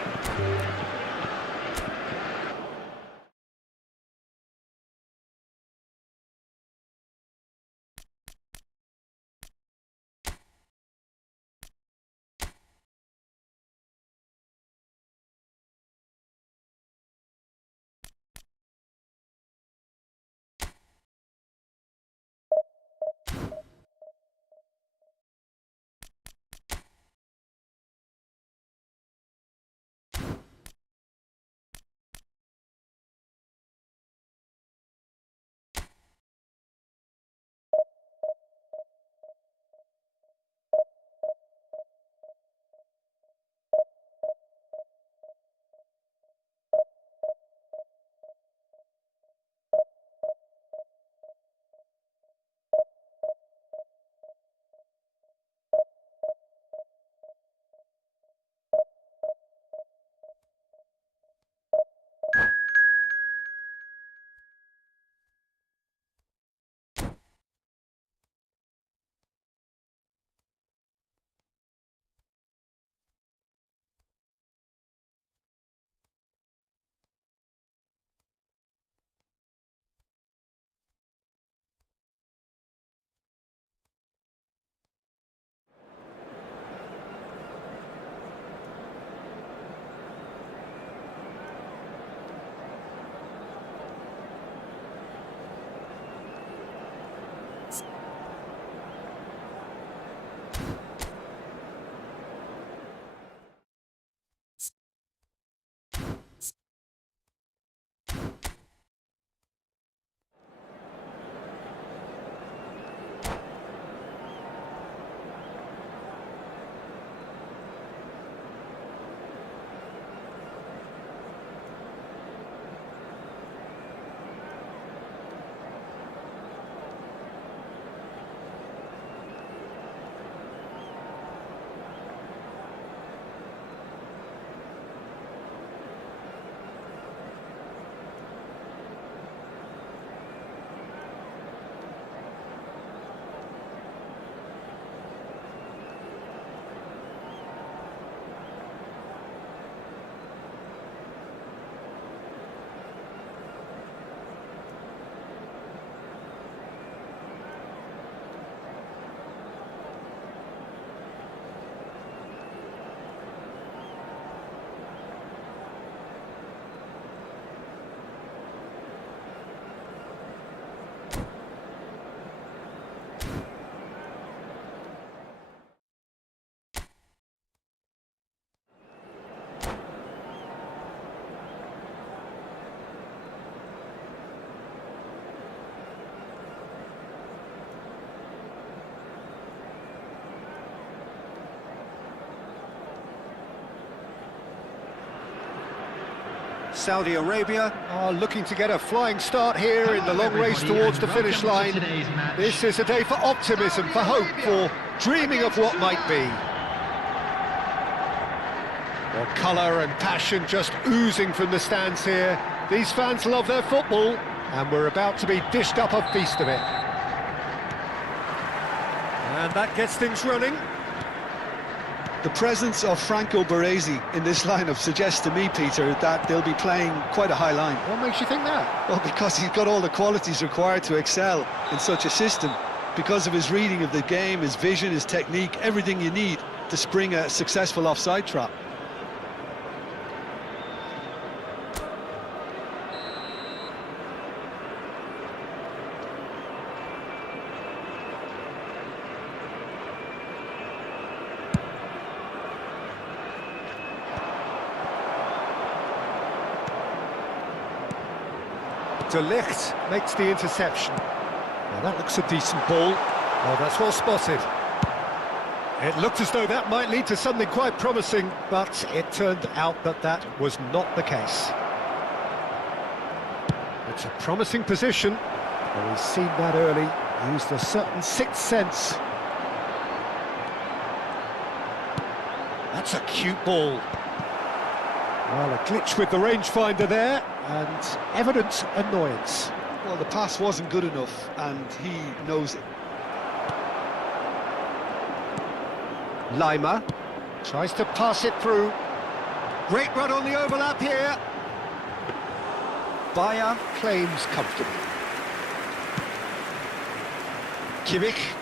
Saudi Arabia are looking to get a flying start here in the long race towards the finish line. This is a day for optimism, for hope, for dreaming of what might be. Well, colour and passion just oozing from the stands here. These fans love their football, and we're about to be dished up a feast of it. And that gets things running. The presence of Franco Baresi in this lineup suggests to me, Peter, that they'll be playing quite a high line. What makes you think that? Well, because he's got all the qualities required to excel in such a system. Because of his reading of the game, his vision, his technique, everything you need to spring a successful offside trap. De Ligt makes the interception. Now that looks a decent ball. Oh, that's well spotted. It looked as though that might lead to something quite promising, but it turned out that that was not the case. It's a promising position. Well, he's seen that early, used a certain sixth sense. That's a cute ball. Well, a glitch with the rangefinder there, and evident annoyance. Well, the pass wasn't good enough, and he knows it. Lima tries to pass it through. Great run on the overlap here. Bayer claims comfortably. Kimmich.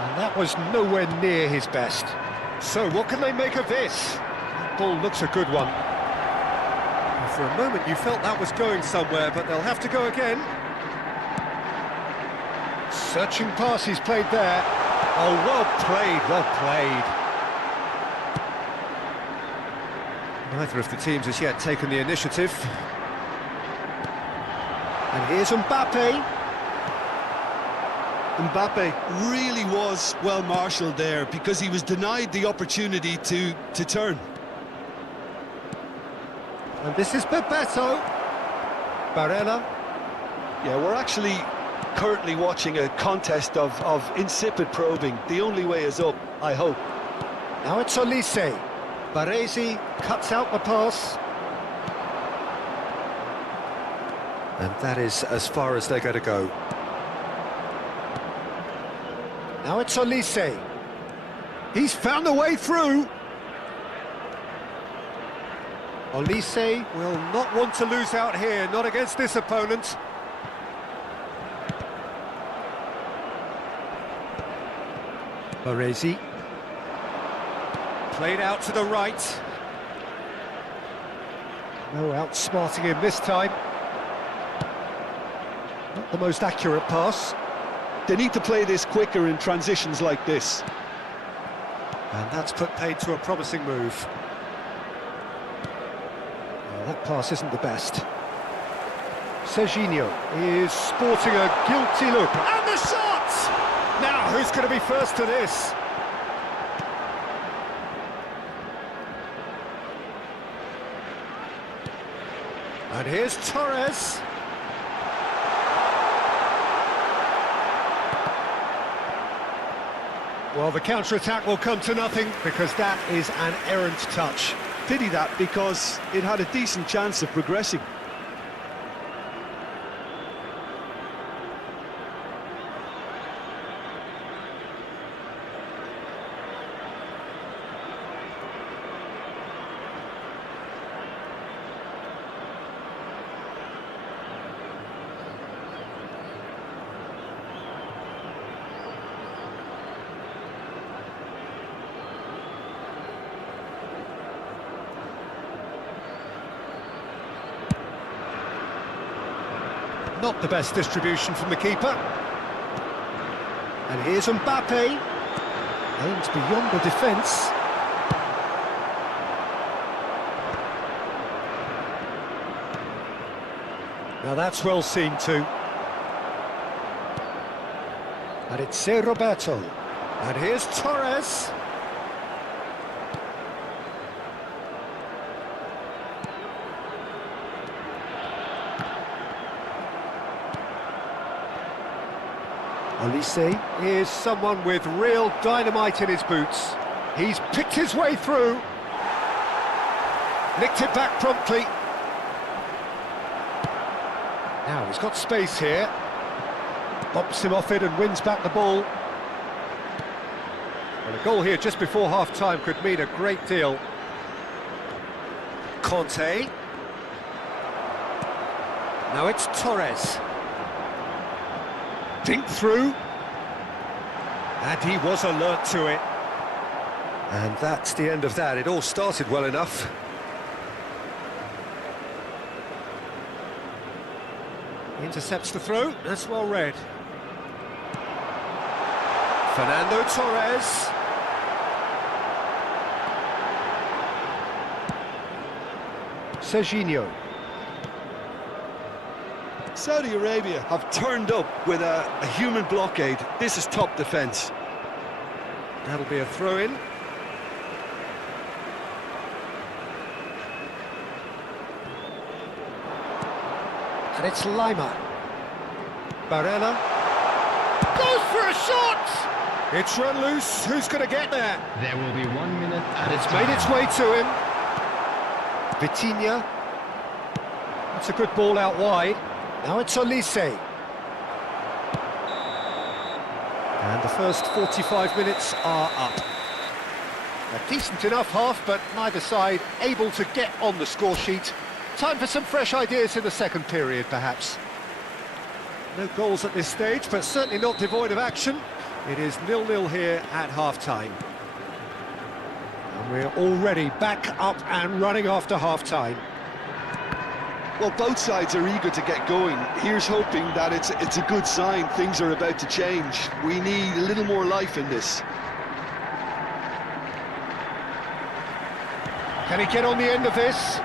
And that was nowhere near his best. So what can they make of this? That ball looks a good one. For a moment you felt that was going somewhere, but they'll have to go again. Searching pass he's played there. Oh, well played, well played. Neither of the teams has yet taken the initiative. And here's Mbappe. Mbappe really was well marshalled there because he was denied the opportunity to turn. And this is Bebeto. Barella. Yeah, we're actually currently watching a contest of insipid probing. The only way is up, I hope. Now it's Olise. Baresi cuts out the pass. And that is as far as they're going to go. Now it's Olise. He's found a way through. Olise will not want to lose out here, not against this opponent. Baresi. Played out to the right. No outsmarting him this time. Not the most accurate pass. They need to play this quicker in transitions like this. And that's put paid to a promising move. Well, that pass isn't the best. Serginho is sporting a guilty look. And the shot! Now, who's going to be first to this? And here's Torres. Well, the counter-attack will come to nothing because that is an errant touch. Pity that, because it had a decent chance of progressing. Not the best distribution from the keeper. And here's Mbappe. Aims beyond the defence. Now that's well seen too. And it's Roberto. And here's Torres. Olise is someone with real dynamite in his boots. He's picked his way through. Nicked it back promptly. Now he's got space here. Bumps him off it and wins back the ball. Well, a goal here just before half-time could mean a great deal. Conte. Now it's Torres. Dink through. And he was alert to it. And that's the end of that. It all started well enough. Intercepts the throw. That's well read. Fernando Torres. Serginho. Saudi Arabia have turned up with a human blockade. This is top defence. That'll be a throw-in. And it's Lima. Barella. Goes for a shot! It's run loose. Who's going to get there? There will be 1 minute And it's made its way to him. Vitinha. That's a good ball out wide. Now it's Olise. And the first 45 minutes are up. A decent enough half, but neither side able to get on the score sheet. Time for some fresh ideas in the second period, perhaps. No goals at this stage, but certainly not devoid of action. It is 0-0 here at half-time. And we're already back up and running after half-time. Well, both sides are eager to get going. Here's hoping that it's a good sign. Things are about to change. We need a little more life in this. Can he get on the end of this?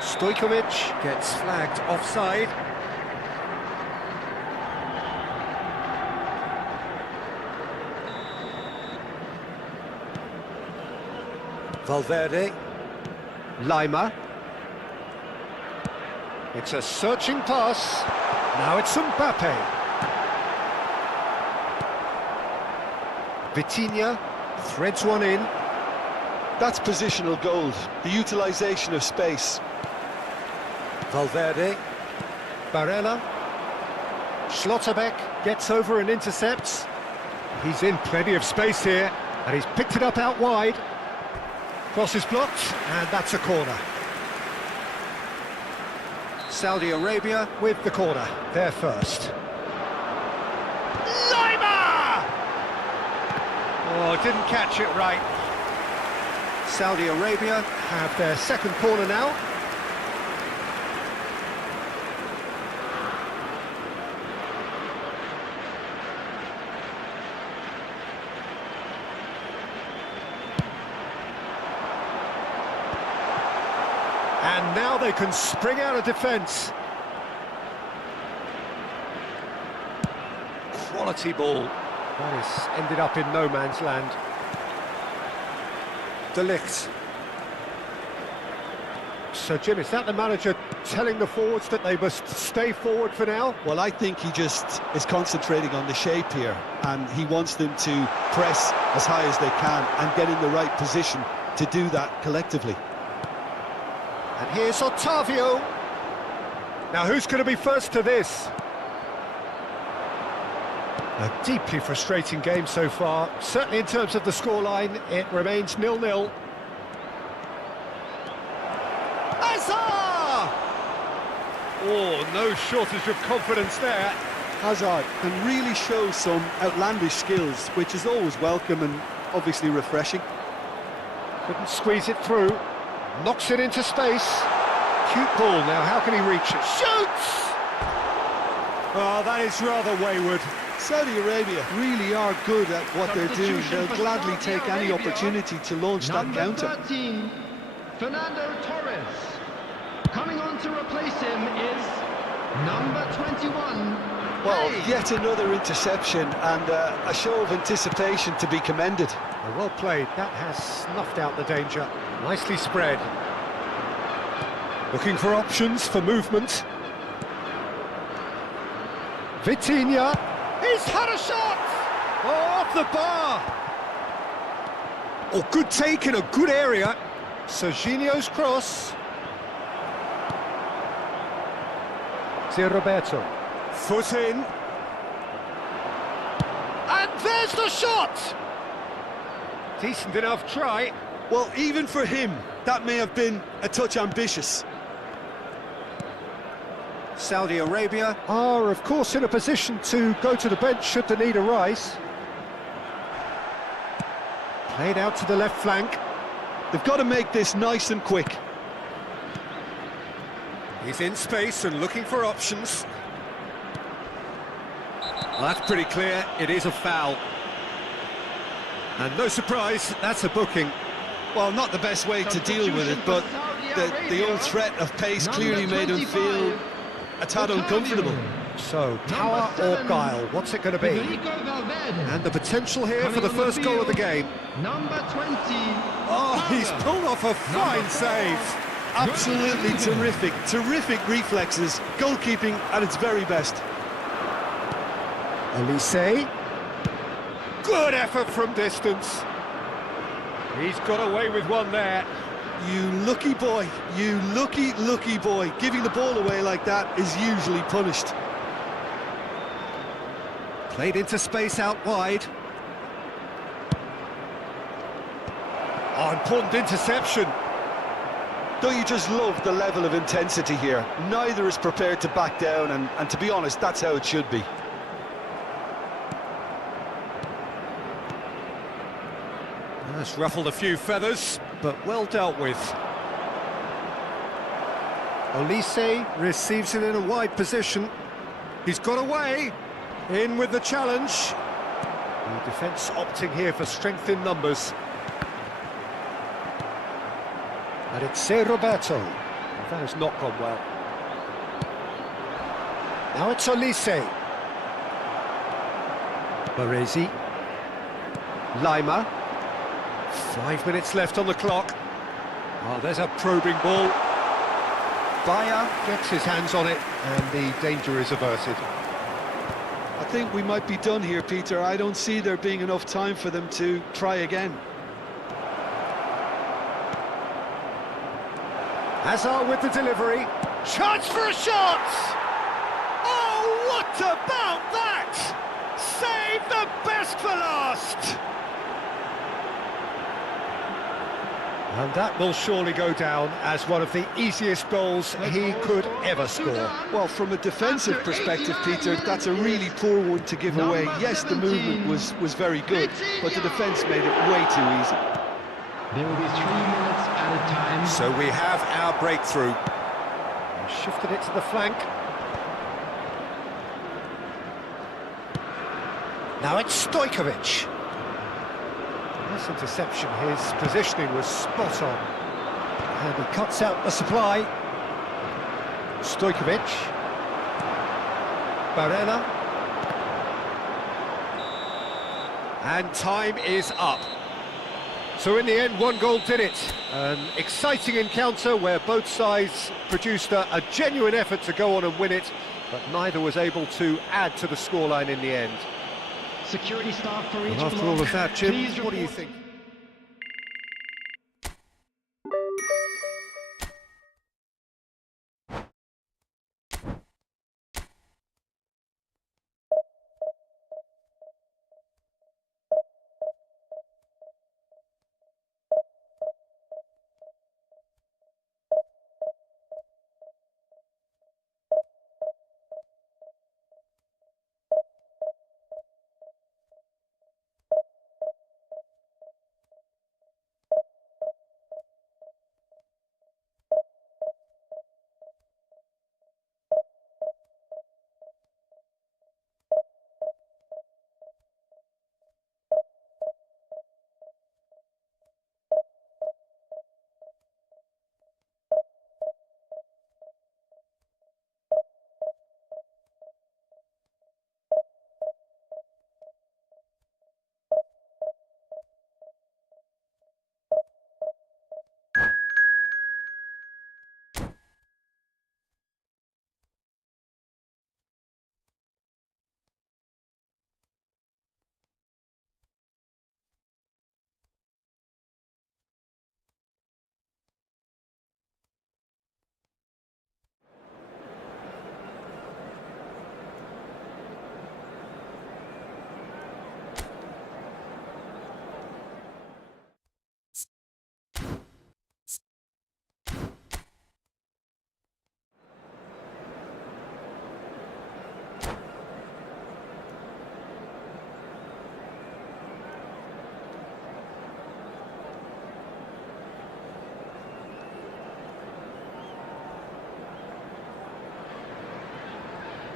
Stojkovic gets flagged offside. Valverde. Lima. It's a searching pass. Now it's Mbappe. Vitinha threads one in. That's positional gold, the utilisation of space. Valverde. Barella. Schlotterbeck gets over and intercepts. He's in plenty of space here, and he's picked it up out wide. Cross is blocked, and that's a corner. Saudi Arabia with the corner, they're first. Lima! Oh, didn't catch it right. Saudi Arabia have their second corner now. And now they can spring out of defence. Quality ball. That has ended up in no man's land. De Ligt. So, Jim, is that the manager telling the forwards that they must stay forward for now? Well, I think he just is concentrating on the shape here, and he wants them to press as high as they can and get in the right position to do that collectively. And here's Otavio. Now, who's going to be first to this? A deeply frustrating game so far. Certainly in terms of the scoreline, it remains 0-0. Hazard! Oh, no shortage of confidence there. Hazard can really show some outlandish skills, which is always welcome and obviously refreshing. Couldn't squeeze it through. Knocks it into space. Cute ball now, how can he reach it? Shoots! Oh, that is rather wayward. Saudi Arabia really are good at what they're doing. They'll gladly take any opportunity to launch that counter. Number 13, Fernando Torres. Coming on to replace him is number 21. Well, Hey. yet another interception and a show of anticipation to be commended. Well played, that has snuffed out the danger. Nicely spread. Looking for options for movement. Vitinha. He's had a shot! Oh, off the bar! Oh, good take in a good area. Serginho's cross. Zé Roberto. Foot in. And there's the shot! Decent enough try. Well, even for him, that may have been a touch ambitious. Saudi Arabia are, of course, in a position to go to the bench should the need arise. Played out to the left flank. They've got to make this nice and quick. He's in space and looking for options. Well, that's pretty clear, it is a foul. And no surprise, that's a booking. Well, not the best way to deal with it, but the old threat of pace clearly made him feel a tad uncomfortable. So, power or guile, what's it going to be? And the potential here for the first goal of the game. Number 20. Oh, he's pulled off a fine save. Absolutely terrific, terrific reflexes, goalkeeping at its very best. Elise. Good effort from distance. He's got away with one there. You lucky boy, lucky boy. Giving the ball away like that is usually punished. Played into space out wide. Oh, important interception. Don't you just love the level of intensity here? Neither is prepared to back down, and to be honest, that's how it should be. That's ruffled a few feathers, but well dealt with. Olise receives it in a wide position. He's got away. In with the challenge. The defence opting here for strength in numbers. And it's Roberto. That has not gone well. Now it's Olise. Baresi. Lima. 5 minutes left on the clock. Oh, there's a probing ball. Bayer gets his hands on it, and the danger is averted. I think we might be done here, Peter. I don't see there being enough time for them to try again. Hazard with the delivery. Chance for a shot! Oh, what about that? Save the best for last! And that will surely go down as one of the easiest goals he could ever score. Well, from a defensive perspective, Peter, that's a really poor one to give away. Yes, the movement was very good, but the defence made it way too easy. There will be 3 minutes at a time. So we have our breakthrough. He shifted it to the flank. Now it's Stojkovic. This interception, his positioning was spot on. And he cuts out the supply. Stojkovic. Barella. And time is up. So in the end, one goal did it. An exciting encounter where both sides produced a genuine effort to go on and win it, but neither was able to add to the scoreline in the end. Security staff for each Well, after all of that, Jim, what do you think?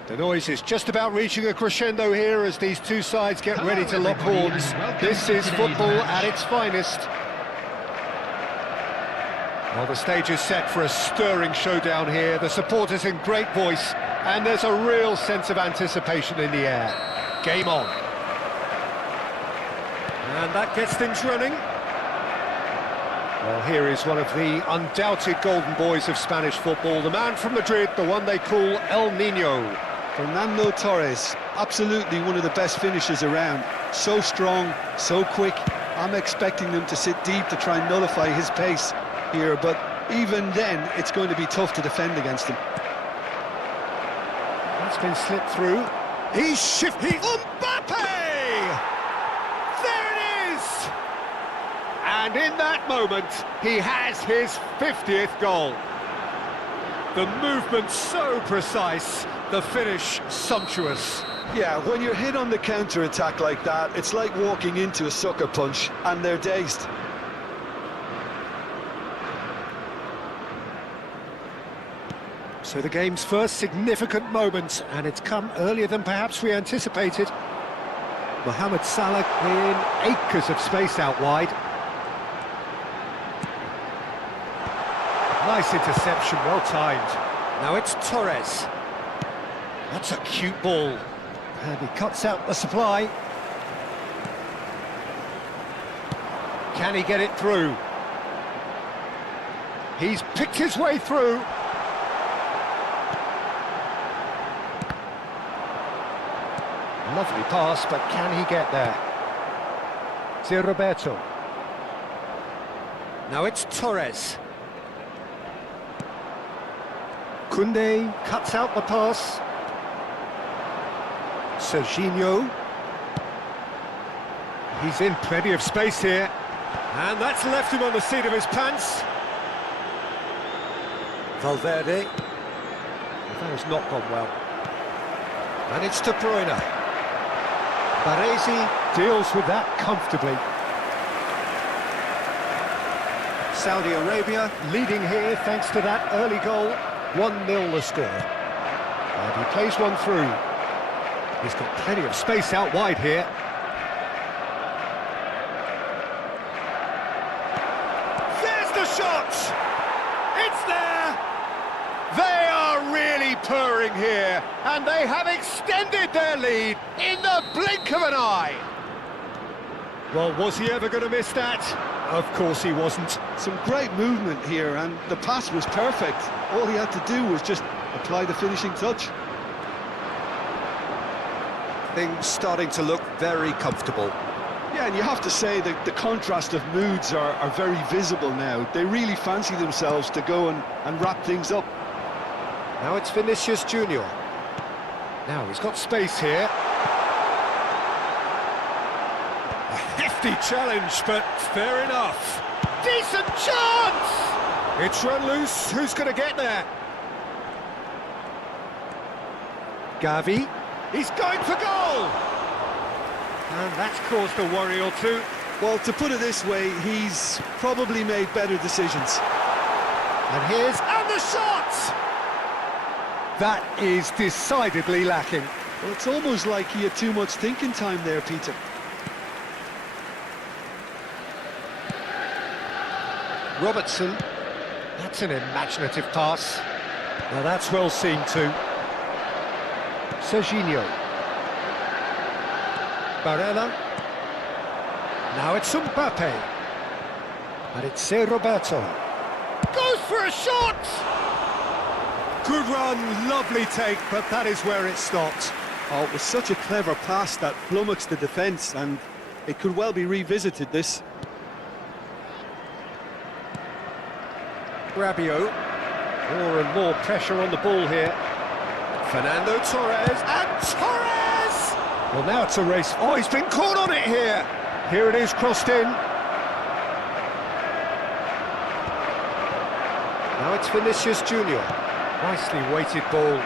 The noise is just about reaching a crescendo here as these two sides get ready to lock horns. This is football at its finest. Well, the stage is set for a stirring showdown here. The supporters in great voice, and there's a real sense of anticipation in the air. Game on. And that gets things running. Well, here is one of the undoubted golden boys of Spanish football, the man from Madrid, the one they call El Nino. Fernando Torres, absolutely one of the best finishers around. So strong, so quick. I'm expecting them to sit deep to try and nullify his pace here, but even then, it's going to be tough to defend against him. That's been slipped through. He's shifting. Oh, Mbappe! There it is! And in that moment, he has his 50th goal. The movement so precise, the finish sumptuous. Yeah, when you're hit on the counter-attack like that, it's like walking into a sucker punch, and they're dazed. So the game's first significant moment, and it's come earlier than perhaps we anticipated. Mohamed Salah in acres of space out wide. Nice interception, well timed. Now it's Torres. That's a cute ball. And he cuts out the supply. Can he get it through? He's picked his way through. Lovely pass, but can he get there? It's Roberto. Now it's Torres. Koundé cuts out the pass. Serginho. He's in plenty of space here. And that's left him on the seat of his pants. Valverde. That has not gone well. And it's De Bruyne. Baresi deals with that comfortably. Saudi Arabia leading here thanks to that early goal. 1-0 the score. And he plays one through. He's got plenty of space out wide here. There's the shot! It's there! They are really purring here, and they have extended their lead in the blink of an eye. Well, was he ever going to miss that? Of course he wasn't. Some great movement here, and the pass was perfect. All he had to do was just apply the finishing touch. Things starting to look very comfortable. Yeah, and you have to say that the contrast of moods are very visible now. They really fancy themselves to go and wrap things up. Now it's Vinicius Junior. Now he's got space here. A hefty challenge, but fair enough. Decent chance! It's run loose. Who's going to get there? Gavi. He's going for goal! And that's caused a worry or two. Well, to put it this way, he's probably made better decisions. And the shot! That is decidedly lacking. Well, it's almost like he had too much thinking time there, Peter. Robertson. That's an imaginative pass. Now that's well seen too. Serginho. Barella. Now it's Mbappe. And it's Roberto. Goes for a shot! Good run, lovely take, but that is where it stopped. Oh, it was such a clever pass that flummoxed the defence, and it could well be revisited, this. Rabiot. More and more pressure on the ball here. Fernando Torres, and Torres! Well, now it's a race. Oh, he's been caught on it here. Here it is, crossed in. Now it's Vinicius Junior. Nicely weighted ball.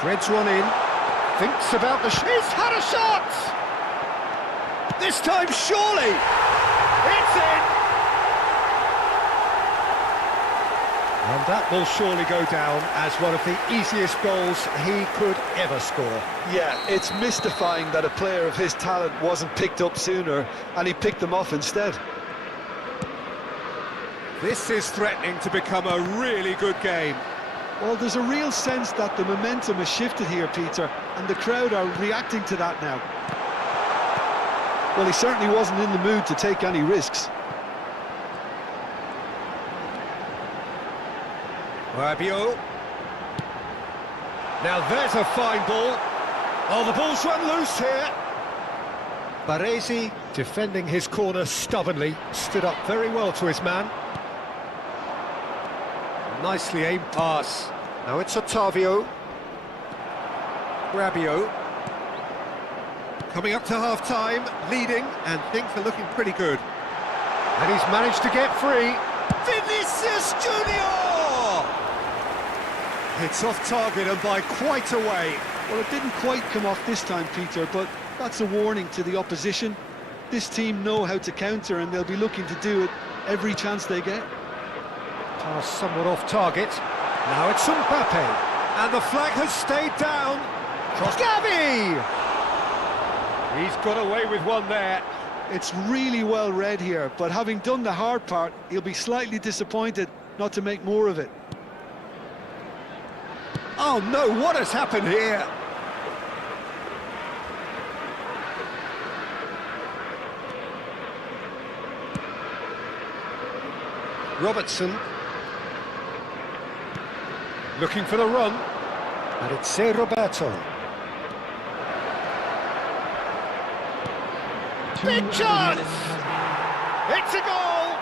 Threads one in. Thinks about the... He's had a shot! This time, surely! It's in! And that will surely go down as one of the easiest goals he could ever score. Yeah, it's mystifying that a player of his talent wasn't picked up sooner, and he picked them off instead. This is threatening to become a really good game. Well, there's a real sense that the momentum has shifted here, Peter, and the crowd are reacting to that now. Well, he certainly wasn't in the mood to take any risks. Rabiot. Now there's a fine ball. Oh, the ball's run loose here. Baresi, defending his corner stubbornly, stood up very well to his man. Nicely aimed pass. Now it's Otavio. Rabiot. Coming up to half-time, leading, and things are looking pretty good. And he's managed to get free. Vinicius Junior! It's off target and by quite a way. Well, it didn't quite come off this time, Peter, but that's a warning to the opposition. This team know how to counter, and they'll be looking to do it every chance they get. Pass somewhat off target. Now it's Mbappe, and the flag has stayed down. Cross Gavi! He's got away with one there. It's really well read here, but having done the hard part, he'll be slightly disappointed not to make more of it. Oh no, what has happened here? Robertson. Looking for the run. And it's Roberto. Big chance! It's a goal!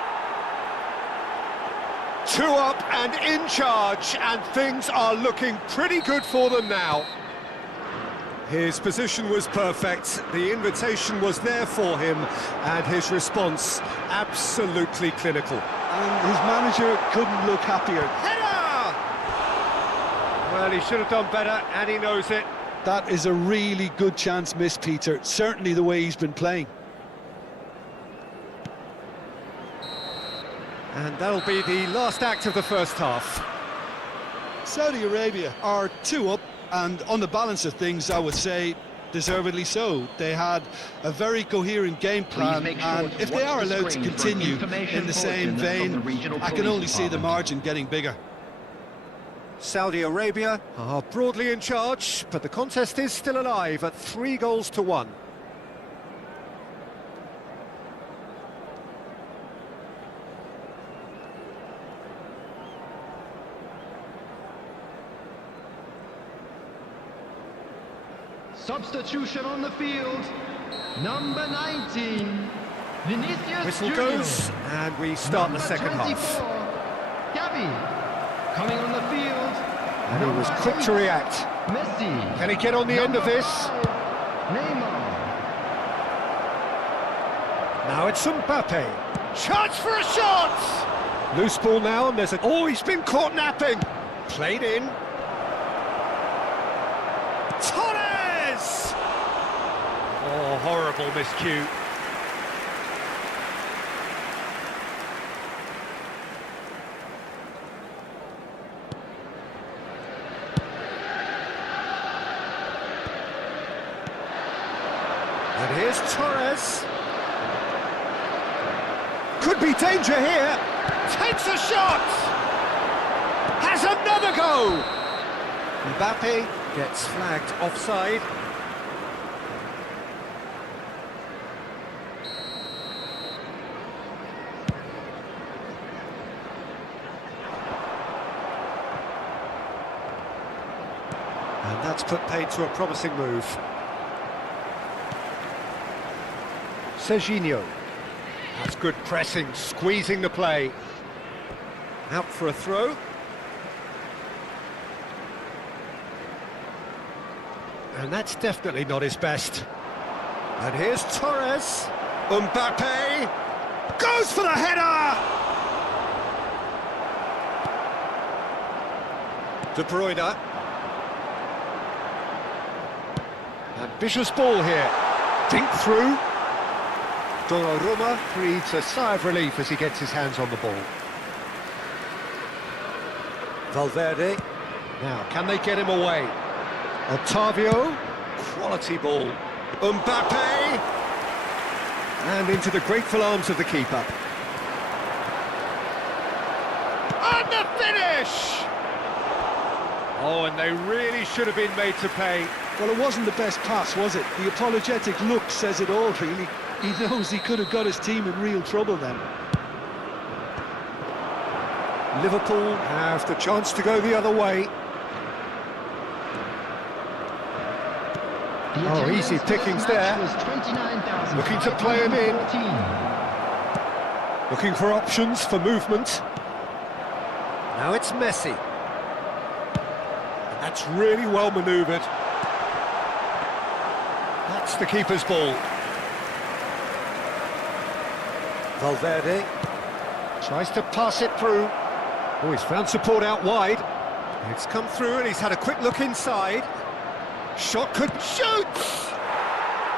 2 up and in charge, and things are looking pretty good for them now. His position was perfect, the invitation was there for him, and his response absolutely clinical. And his manager couldn't look happier. Header! Well, he should have done better, and he knows it. That is a really good chance missed, Peter, certainly the way he's been playing. And that'll be the last act of the first half. Saudi Arabia are 2 up, and on the balance of things, I would say deservedly so. They had a very coherent game plan, and if they are allowed to continue in the same vein, I can only see the margin getting bigger. Saudi Arabia are broadly in charge, but the contest is still alive at 3-1. Substitution on the field, number 19, Vinicius Whistle Junior. goes, and we start the second half. Gavi, coming on the field, And he was quick to react. Messi. Can he get on the end of this? Neymar. Now it's Mbappe. Chance for a shot! Loose ball now, and there's a... Oh, he's been caught napping. Played in. Torres! Oh, horrible miscue. And here's Torres. Could be danger here. Takes a shot. Has another go. Mbappe gets flagged offside. And that's put paid to a promising move. Serginho. That's good pressing, squeezing the play. Out for a throw. And that's definitely not his best. And here's Torres. Mbappe goes for the header! De Bruyne. Ambitious ball here. Dink through. Donnarumma breathes a sigh of relief as he gets his hands on the ball. Valverde. Now, can they get him away? Otavio. Quality ball. Mbappe. And into the grateful arms of the keeper. And the finish! Oh, and they really should have been made to pay. Well, it wasn't the best pass, was it? The apologetic look says it all, really. He knows he could have got his team in real trouble then. Liverpool have the chance to go the other way. Oh, easy pickings there. Looking to play him in. Looking for options for movement. Now it's Messi. That's really well manoeuvred. That's It's the keeper's ball. Valverde tries to pass it through. Oh, he's found support out wide. It's come through and he's had a quick look inside. Shot could shoot!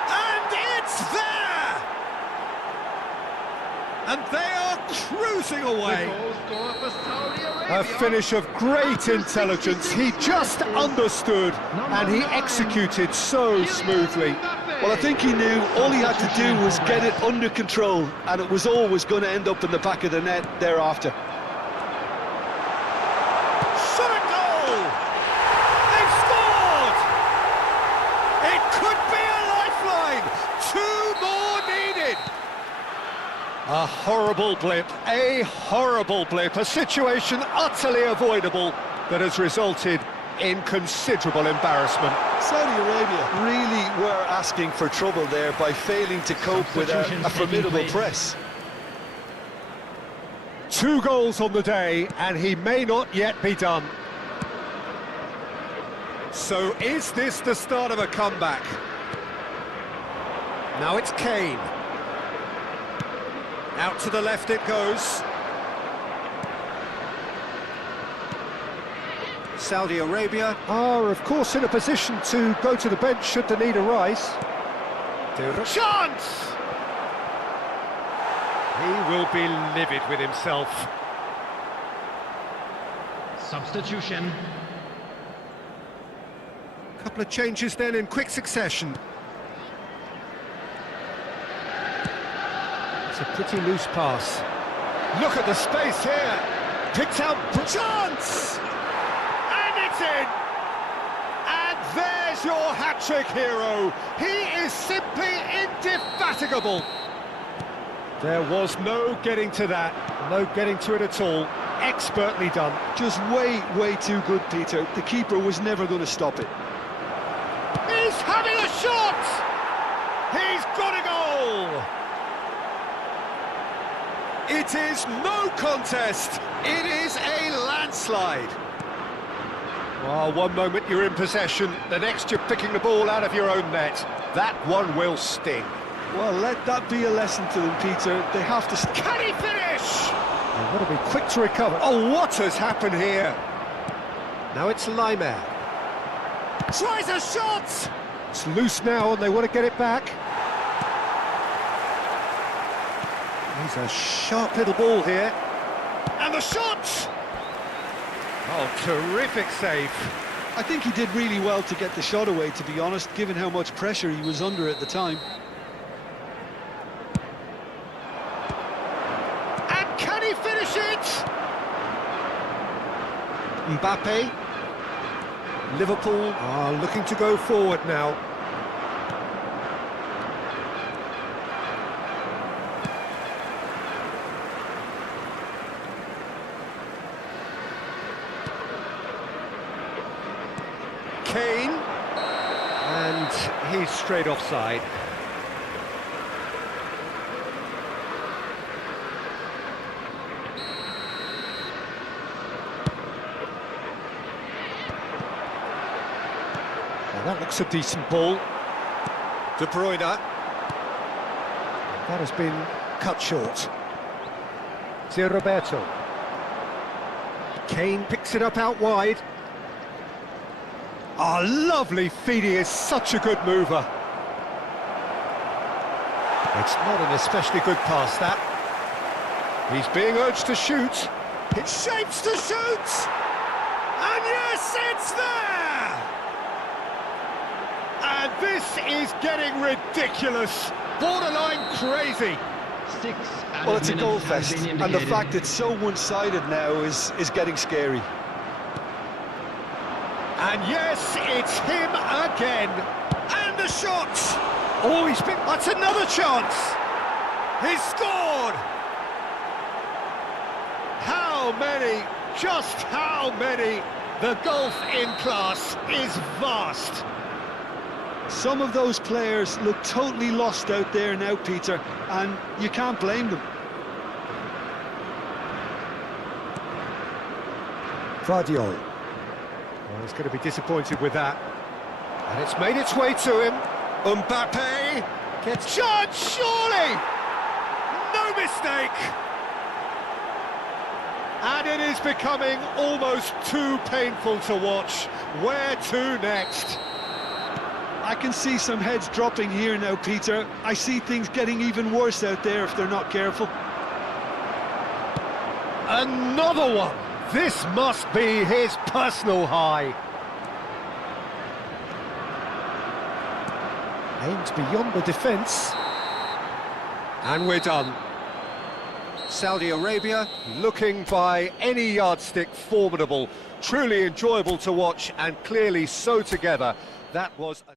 And it's there! And they are cruising away. A finish of great intelligence. He just understood and he executed so smoothly. Well, I think he knew all he had to do was get it under control, and it was always going to end up in the back of the net thereafter. Shot a goal! They've scored! It could be a lifeline! 2 more needed! A horrible blip, a situation utterly avoidable that has resulted in considerable embarrassment. Saudi Arabia really were asking for trouble there by failing to cope with a formidable press. 2 goals on the day, and he may not yet be done. So is this the start of a comeback? Now it's Kane. Out to the left it goes. Saudi Arabia are, of course, in a position to go to the bench should the need arise. Chance! He will be livid with himself. Substitution. A couple of changes then in quick succession. It's a pretty loose pass. Look at the space here. Picked out chance! In. And there's your hat-trick hero. He is simply indefatigable. There was no getting to that, no getting to it at all. Expertly done. Just way too good, Peter. The keeper was never going to stop it. He's having a shot! He's got a goal! It is no contest. It is a landslide. Well, one moment you're in possession, the next you're picking the ball out of your own net. That one will sting. Well, let that be a lesson to them, Peter. They have to... Can he finish? They've got to be quick to recover. Oh, what has happened here? Now it's Laimer. Tries a shot! It's loose now and they want to get it back. He's a sharp little ball here. And the shot! Oh, terrific save. I think he did really well to get the shot away, to be honest, given how much pressure he was under at the time. And can he finish it? Mbappe. Liverpool are looking to go forward now. Kane, and he's straight offside. Now that looks a decent ball. De Bruyne. That has been cut short. Zé Roberto. Kane picks it up out wide. Oh, lovely feed, he is such a good mover. It's not an especially good pass, that. He's being urged to shoot. It shapes to shoot! And yes, it's there! And this is getting ridiculous. Borderline crazy. Well, it's a goal fest, and the fact it's so one-sided now is getting scary. And yes, it's him again. And the shot! Oh, that's another chance! He's scored! How many? Just how many? The gulf in class is vast. Some of those players look totally lost out there now, Peter, and you can't blame them. Vardiol. Well, he's going to be disappointed with that. And it's made its way to him. Mbappe gets shot, surely! No mistake! And it is becoming almost too painful to watch. Where to next? I can see some heads dropping here now, Peter. I see things getting even worse out there if they're not careful. Another one! This must be his personal high. Aims beyond the defence. And we're done. Saudi Arabia looking by any yardstick formidable, truly enjoyable to watch and clearly so together. That was a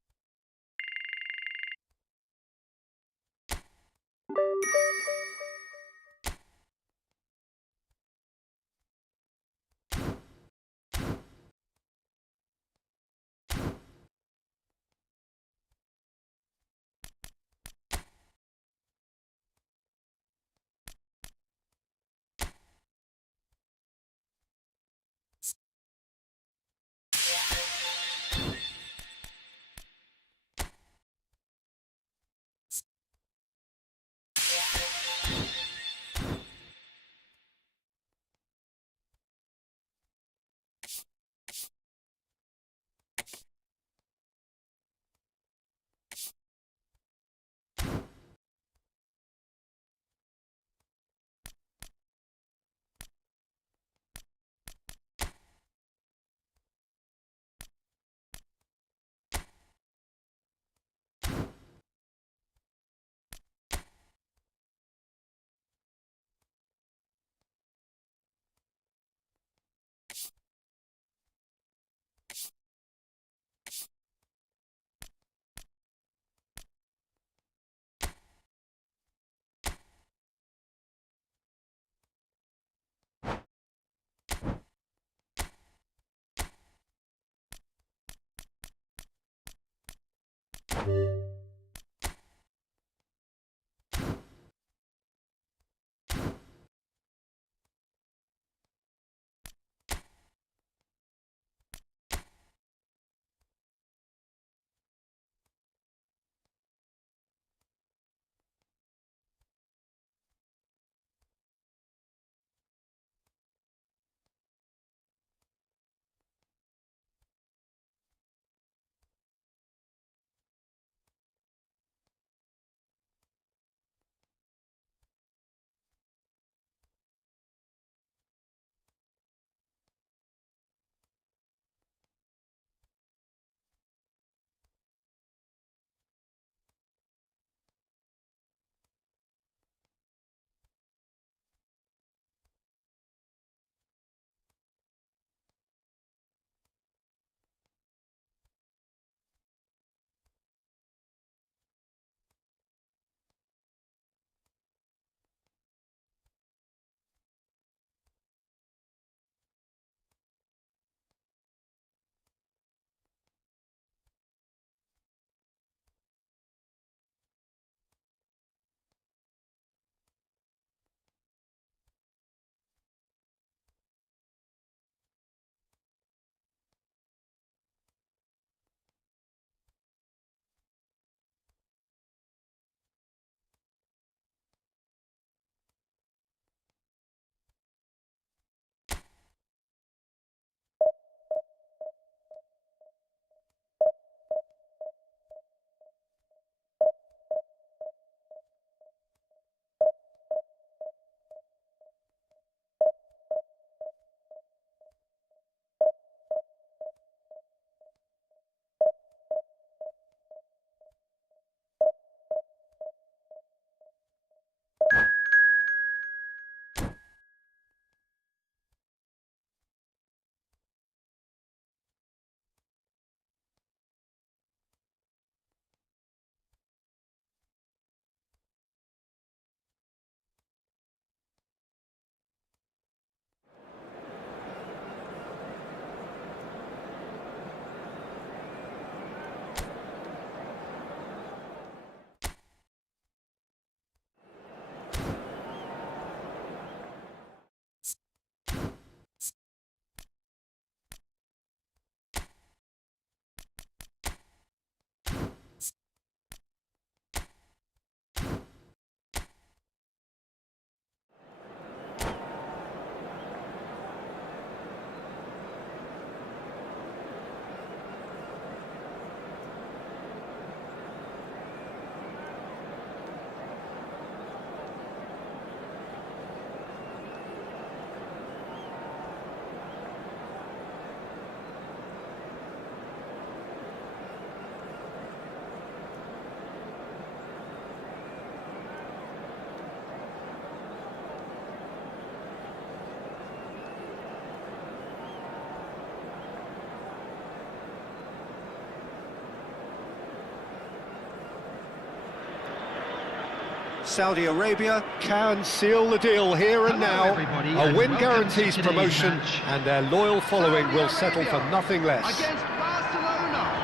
Saudi Arabia can seal the deal here and now. A win guarantees promotion, and their loyal following will settle for nothing less. Against Barcelona.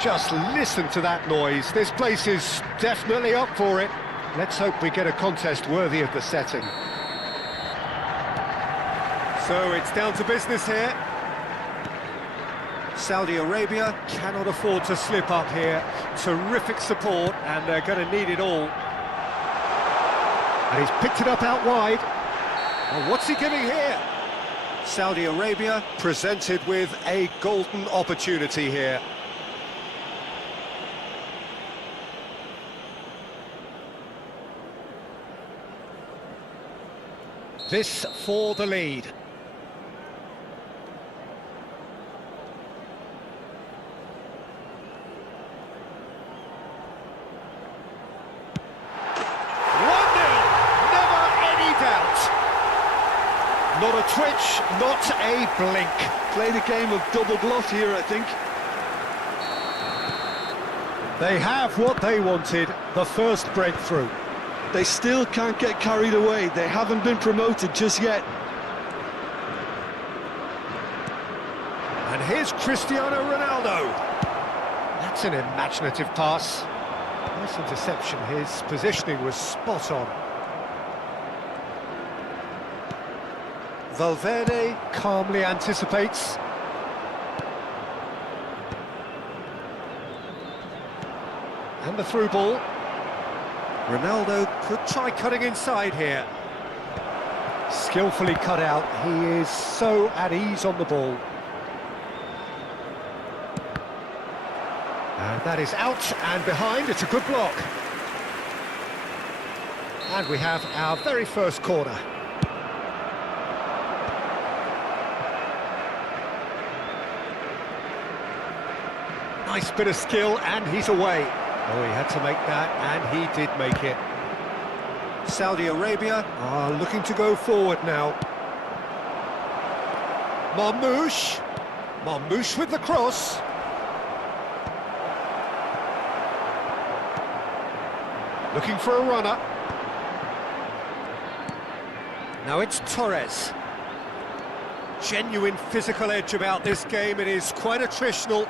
Just listen to that noise. This place is definitely up for it. Let's hope we get a contest worthy of the setting. So it's down to business here. Saudi Arabia cannot afford to slip up here. Terrific support, and they're going to need it all. And he's picked it up out wide. Well, what's he giving here? Saudi Arabia presented with a golden opportunity here. This for the lead. Not a twitch, not a blink. Played a game of double bluff here, I think. They have what they wanted, the first breakthrough. They still can't get carried away. They haven't been promoted just yet. And here's Cristiano Ronaldo. That's an imaginative pass. Nice interception. His positioning was spot on. Valverde calmly anticipates. And the through ball. Ronaldo could try cutting inside here. Skillfully cut out. He is so at ease on the ball. And that is out and behind. It's a good block. And we have our very first corner. Nice bit of skill, and he's away. Oh, he had to make that, and he did make it. Saudi Arabia are looking to go forward now. Marmoush. Marmoush with the cross. Looking for a runner. Now it's Torres. Genuine physical edge about this game. It is quite attritional.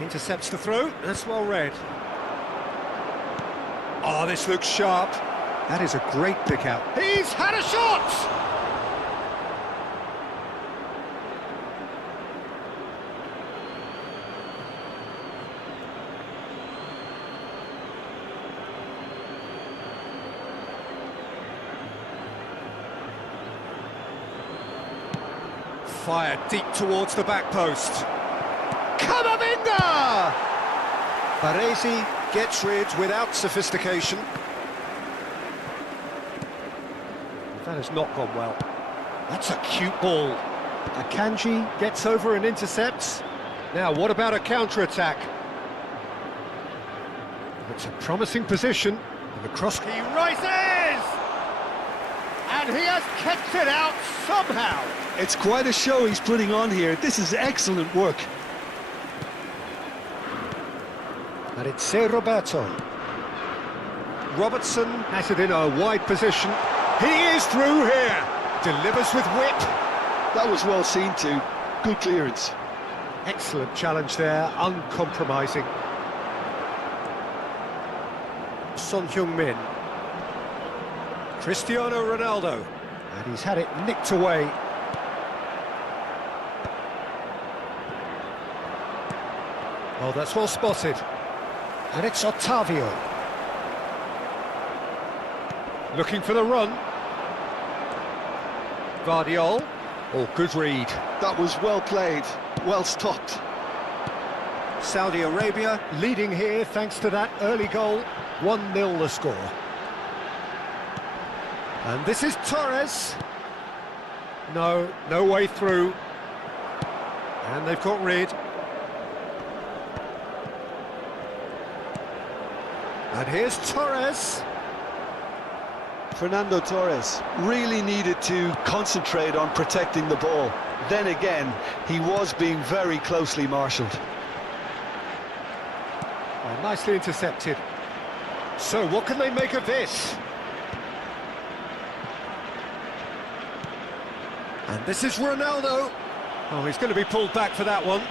Intercepts the throw, that's well read. Oh, this looks sharp. That is a great pick out. He's had a shot! Fired deep towards the back post. Camavinga! Baresi gets rid without sophistication. That has not gone well. That's a cute ball. Akanji gets over and intercepts. Now, what about a counter-attack? It's a promising position. And the cross he rises! And he has kept it out somehow. It's quite a show he's putting on here. This is excellent work. And it's Roberto. Robertson has it in a wide position. He is through here. Delivers with whip. That was well seen too. Good clearance. Excellent challenge there, uncompromising. Son Heung-min. Cristiano Ronaldo. And he's had it nicked away. Oh, that's well spotted. And it's Otavio. Looking for the run. Guardiol. Oh, good read. That was well played, well stopped. Saudi Arabia leading here thanks to that early goal. 1-0 the score. And this is Torres. No way through. And they've got rid. And here's Torres. Fernando Torres really needed to concentrate on protecting the ball. Then again, he was being very closely marshalled. Nicely intercepted. So what can they make of this? And this is Ronaldo. Oh, he's going to be pulled back for that one.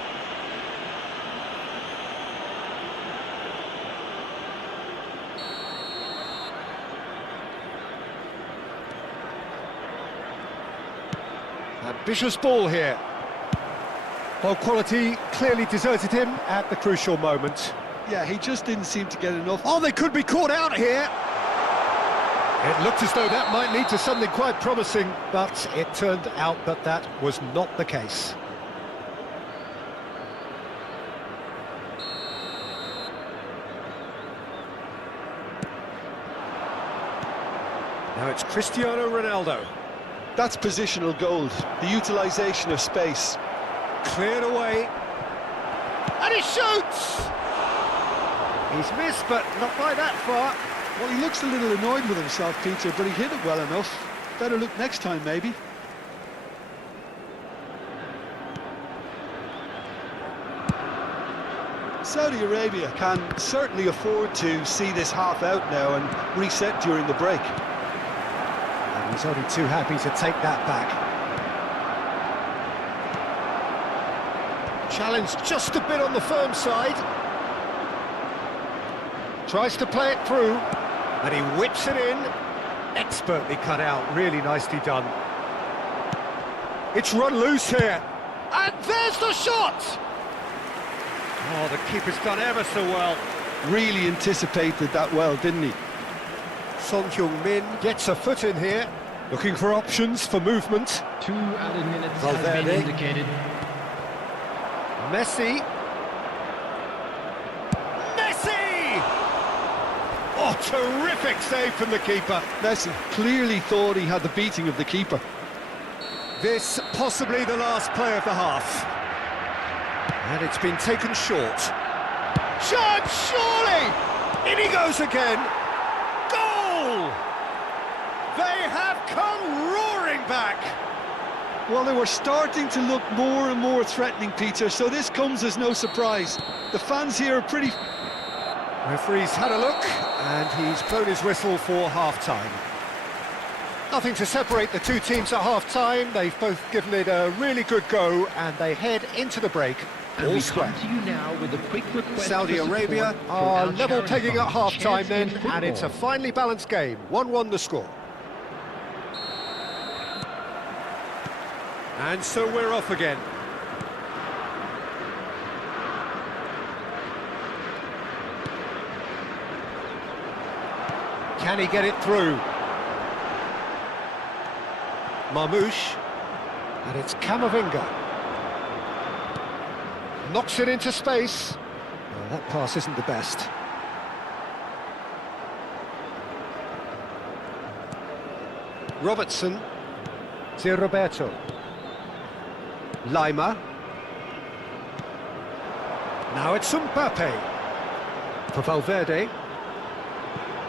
Ambitious ball here. Well, quality clearly deserted him at the crucial moment. Yeah, he just didn't seem to get enough. Oh, they could be caught out here. It looked as though that might lead to something quite promising, but it turned out that that was not the case. Now it's Cristiano Ronaldo. That's positional gold, the utilisation of space. Cleared away. And he shoots! He's missed, but not by that far. Well, he looks a little annoyed with himself, Peter, but he hit it well enough. Better look next time, maybe. Saudi Arabia can certainly afford to see this half out now and reset during the break. And he's only too happy to take that back. Challenge just a bit on the firm side. Tries to play it through, and he whips it in. Expertly cut out, really nicely done. It's run loose here, and there's the shot! Oh, the keeper's done ever so well. Really anticipated that well, didn't he? Son Heung-min gets a foot in here, looking for options for movement. 2 added minutes Valverde. has been indicated. Messi! Oh, terrific save from the keeper. Messi clearly thought he had the beating of the keeper. This possibly the last play of the half. And it's been taken short. Shot, surely! In he goes again. Goal! They have come roaring back. Well, they were starting to look more and more threatening, Peter, so this comes as no surprise. The fans here are pretty... Referee's had a look, and he's blown his whistle for half-time. Nothing to separate the two teams at half-time. They've both given it a really good go, and they head into the break And all we square. come to you now with a quick request Saudi for support Arabia for are our level charity pegging at fund, half-time Chance then, in and it's a Football. finely balanced game. 1-1 the score. And so we're off again. Can he get it through? Marmouche. And it's Camavinga. Knocks it into space. Oh, that pass isn't the best. Robertson. To Roberto. Lima. Now it's Mbappe. For Valverde.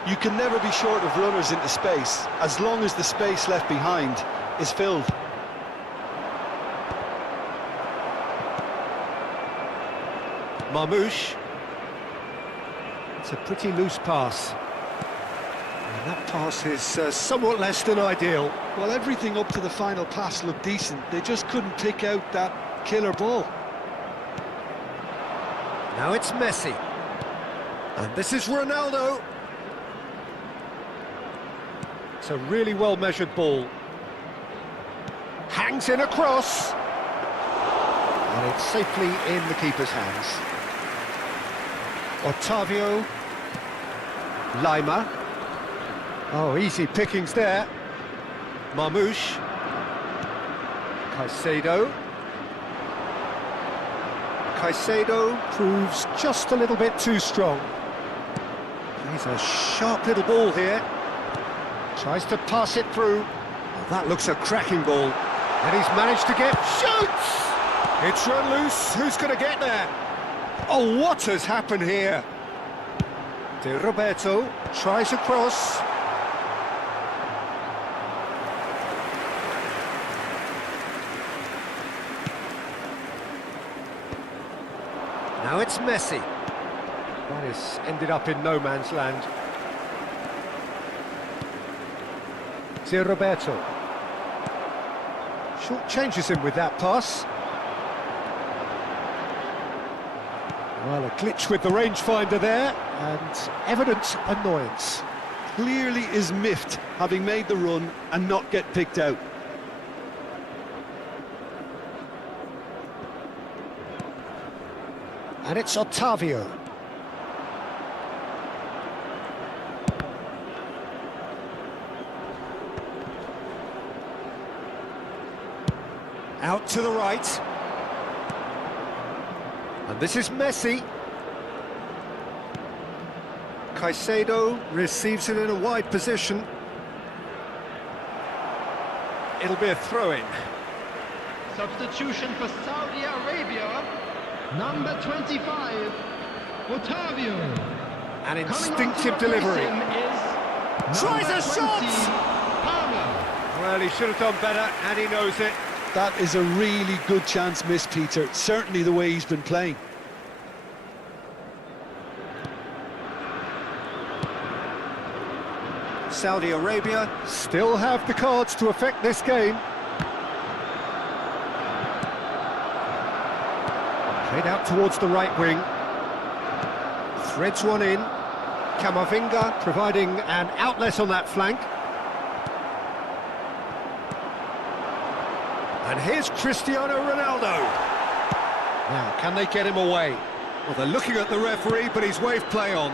You can never be short of runners into space, as long as the space left behind is filled. Marmouche. It's a pretty loose pass. And that pass is somewhat less than ideal. Well, everything up to the final pass looked decent. They just couldn't pick out that killer ball. Now it's Messi. And this is Ronaldo. It's a really well-measured ball. Hangs in a cross. And it's safely in the keeper's hands. Otavio. Lima. Oh, easy pickings there. Marmouche. Caicedo. Caicedo proves just a little bit too strong. He's a sharp little ball here. Tries to pass it through. Oh, that looks a cracking ball. And he's managed to get... Shoots! It's run loose. Who's going to get there? Oh, what has happened here? De Roberto tries a cross. Now it's Messi. That This ended up in no man's land. Zé Roberto. Short changes him with that pass. Well, a glitch with the rangefinder there, and evident annoyance. Clearly is miffed, having made the run and not get picked out. And it's Otavio. Out to the right. And this is Messi. Caicedo receives it in a wide position. It'll be a throw-in. Substitution for Saudi Arabia, number 25, Otavio. An instinctive delivery. Tries a shot! Well, he should have done better, and he knows it. That is a really good chance missed, Peter. Certainly the way he's been playing. Saudi Arabia still have the cards to affect this game. Played out towards the right wing. Threads one in. Camavinga providing an outlet on that flank. And here's Cristiano Ronaldo. Now, can they get him away? Well, they're looking at the referee, but he's waved play on.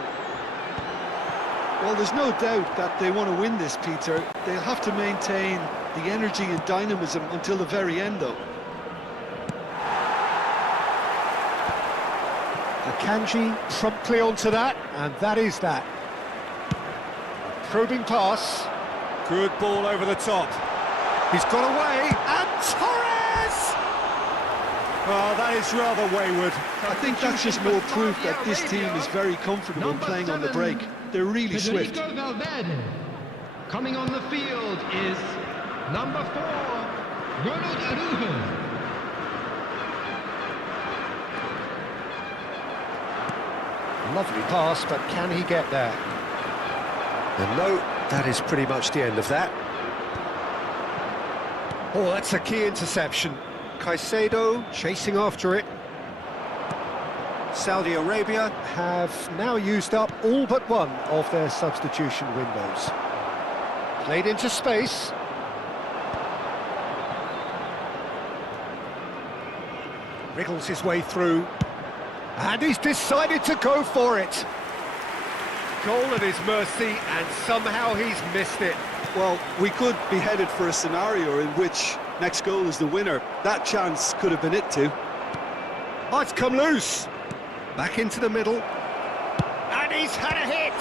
Well, there's no doubt that they want to win this, Peter. They'll have to maintain the energy and dynamism until the very end, though. Akanji promptly onto that, and that is that. Probing pass. Good ball over the top. He's got away, and Torres! Oh, that is rather wayward. I think that's just more proof that this team is very comfortable playing on the break. They're really swift. Coming on the field is number 4, Ronald Araujo. Lovely pass, but can he get there? And no, that is pretty much the end of that. Oh, that's a key interception. Caicedo chasing after it. Saudi Arabia have now used up all but one of their substitution windows. Played into space. Wriggles his way through. And he's decided to go for it. Goal at his mercy, and somehow he's missed it. Well, we could be headed for a scenario in which next goal is the winner. That chance could have been it too. Oh, it's come loose. Back into the middle. And he's had a hit.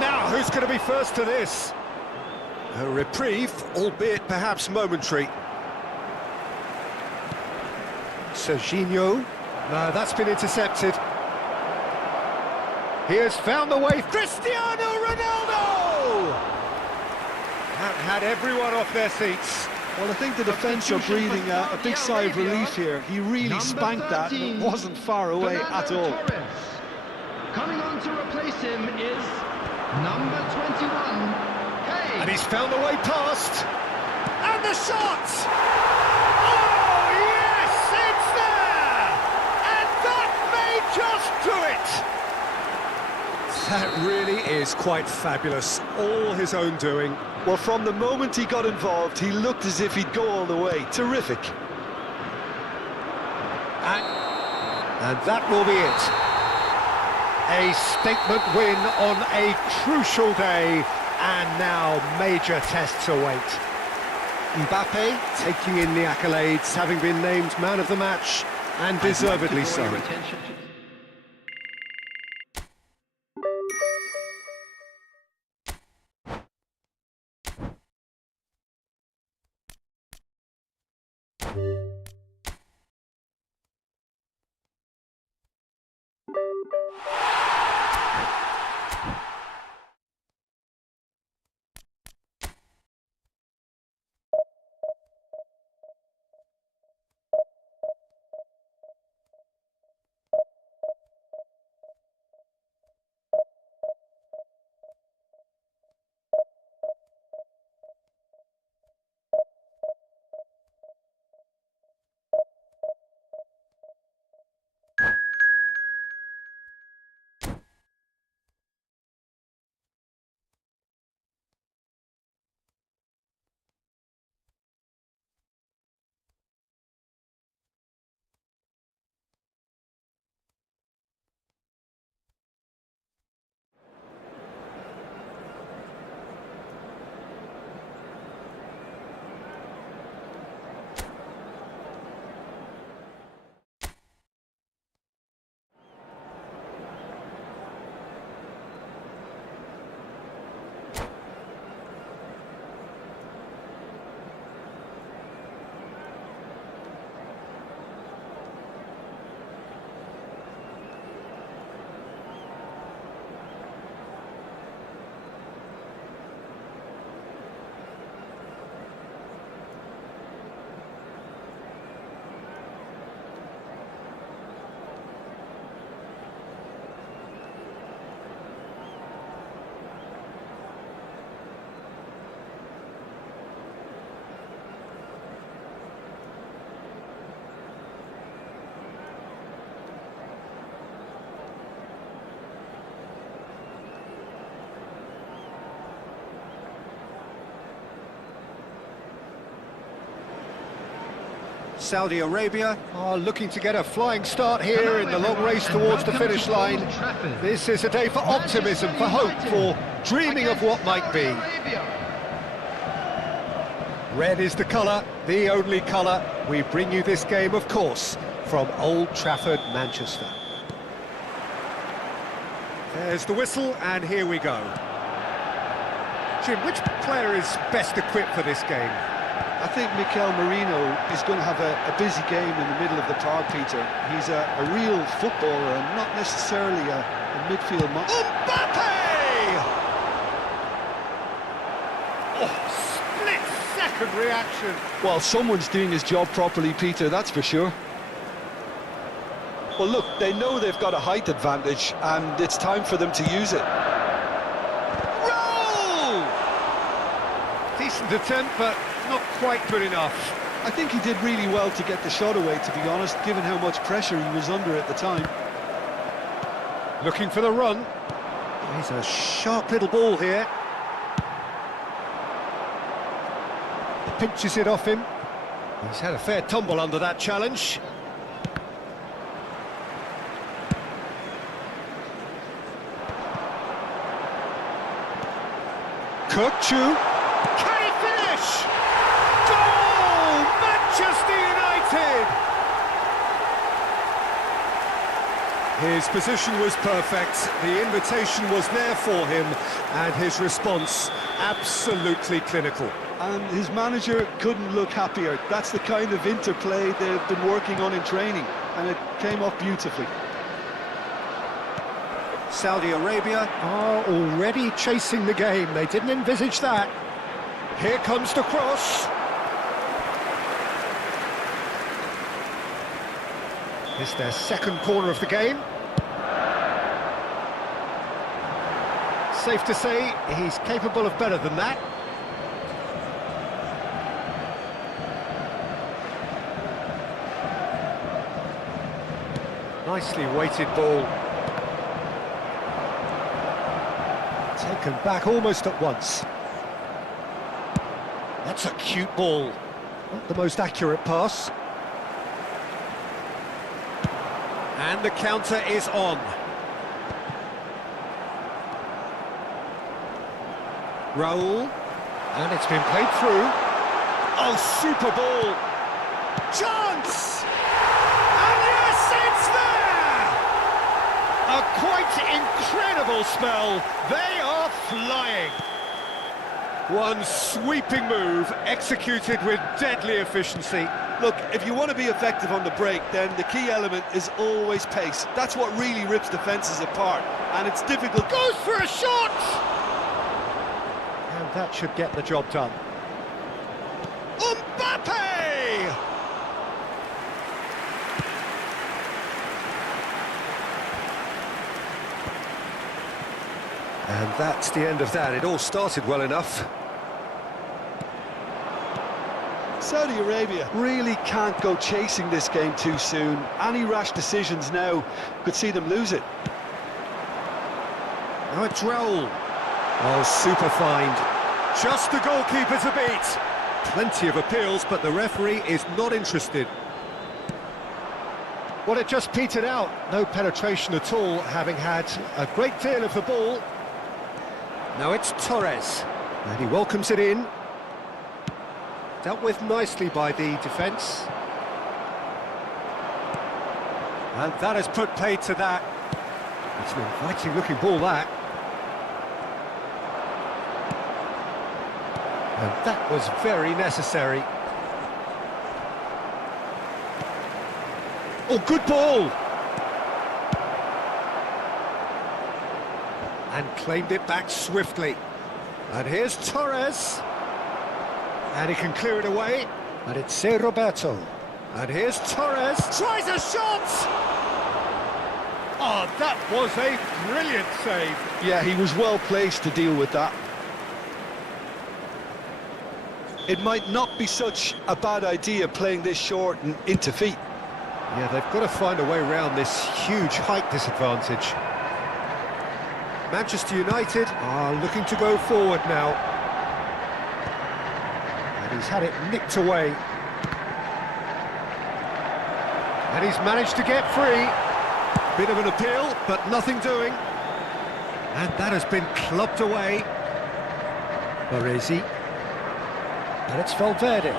Now, who's going to be first to this? A reprieve, albeit perhaps momentary. Serginho. No, that's been intercepted. He has found the way. Cristiano Ronaldo! That had everyone off their seats. Well, I think the defence are breathing a big sigh of relief here. He really spanked that, and it wasn't far away at all. Coming on to replace him is number 21, Hain. And he's found the way past. And the shot! Oh, yes, it's there! And that may just do it! That really is quite fabulous. All his own doing. Well, from the moment he got involved, he looked as if he'd go all the way. Terrific. And that will be it. A statement win on a crucial day, and now major tests await. Mbappe taking in the accolades, having been named man of the match, and deservedly so. Saudi Arabia are looking to get a flying start here in the long race towards the finish line. This is a day for optimism, for hope, for dreaming of what might be. Red is the colour, the only colour. We bring you this game, of course, from Old Trafford, Manchester. There's the whistle, and here we go. Jim, which player is best equipped for this game? I think Mikel Merino is going to have a busy game in the middle of the park, Peter. He's a real footballer and not necessarily a midfield Mbappe! Oh, split-second reaction. Well, someone's doing his job properly, Peter, that's for sure. Well, look, they know they've got a height advantage, and it's time for them to use it. Roll! Decent attempt, but not quite good enough. I think he did really well to get the shot away, to be honest, given how much pressure he was under at the time. Looking for the run. He's a sharp little ball here. Pinches it off him. He's had a fair tumble under that challenge. Kirkchu. Can he finish? Goal! Manchester United! His position was perfect, the invitation was there for him, and his response absolutely clinical. And his manager couldn't look happier. That's the kind of interplay they've been working on in training, and it came off beautifully. Saudi Arabia are already chasing the game. They didn't envisage that. Here comes the cross. It's their second corner of the game. Safe to say he's capable of better than that. Nicely weighted ball. Taken back almost at once. That's a cute ball. Not the most accurate pass. And the counter is on. Raul. And it's been played through. Oh, super ball. Chance! And yes, it's there! A quite incredible spell. They are flying. One sweeping move, executed with deadly efficiency. Look, if you want to be effective on the break, then the key element is always pace. That's what really rips defences apart, and it's difficult. Goes for a shot! And that should get the job done. Mbappe! And that's the end of that. It all started well enough. Saudi Arabia really can't go chasing this game too soon. Any rash decisions now could see them lose it. Now it's Raul. Oh, super find. Just the goalkeeper to beat. Plenty of appeals, but the referee is not interested. Well, it just petered out. No penetration at all, having had a great deal of the ball. Now it's Torres. And he welcomes it in. Dealt with nicely by the defence. And that has put paid to that. It's an inviting looking ball, that. And that was very necessary. Oh, good ball! And claimed it back swiftly. And here's Torres. And he can clear it away. And it's Roberto. And here's Torres. Tries a shot! Oh, that was a brilliant save. Yeah, he was well placed to deal with that. It might not be such a bad idea playing this short and into feet. Yeah, they've got to find a way around this huge height disadvantage. Manchester United are looking to go forward now. And he's had it nicked away. And he's managed to get free. Bit of an appeal, but nothing doing. And that has been clubbed away. Baresi. And it's Valverde.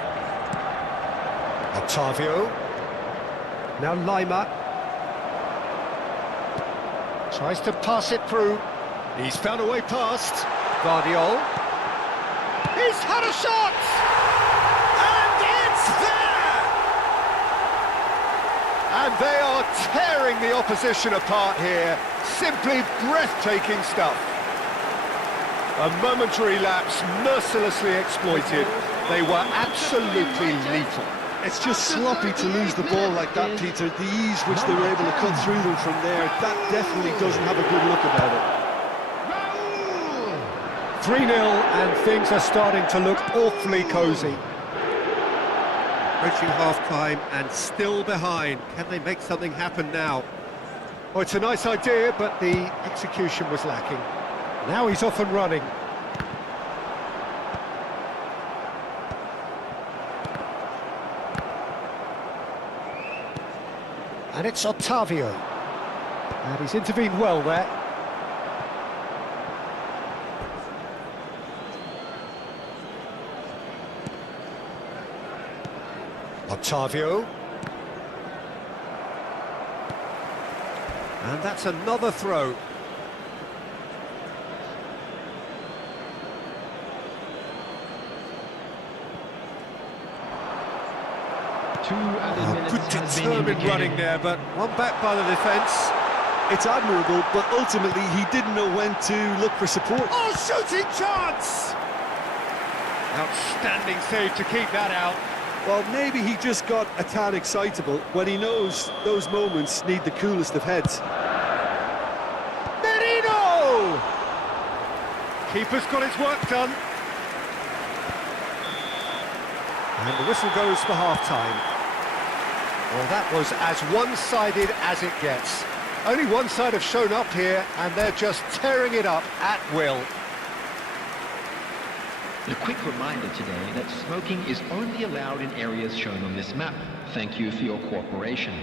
Otavio. Now Lima. Tries to pass it through. He's found a way past. Guardiol. He's had a shot! And it's there! And they are tearing the opposition apart here. Simply breathtaking stuff. A momentary lapse mercilessly exploited. They were absolutely lethal. It's just sloppy to lose the ball like that, Peter. The ease which they were able to cut through them from there, that definitely doesn't have a good look about it. 3-0 and things are starting to look awfully cosy. Approaching half-time and still behind. Can they make something happen now? Oh, it's a nice idea, but the execution was lacking. Now he's off and running. And it's Otavio. And he's intervened well there. Otavio. And that's another throw. Good determined running there, but one back by the defence. It's admirable, but ultimately he didn't know when to look for support. Oh, shooting chance! Outstanding save to keep that out. Well, maybe he just got a tad excitable when he knows those moments need the coolest of heads. Merino! Keeper's got his work done. And the whistle goes for half-time. Well, that was as one-sided as it gets. Only one side have shown up here, and they're just tearing it up at will. A quick reminder today that smoking is only allowed in areas shown on this map. Thank you for your cooperation.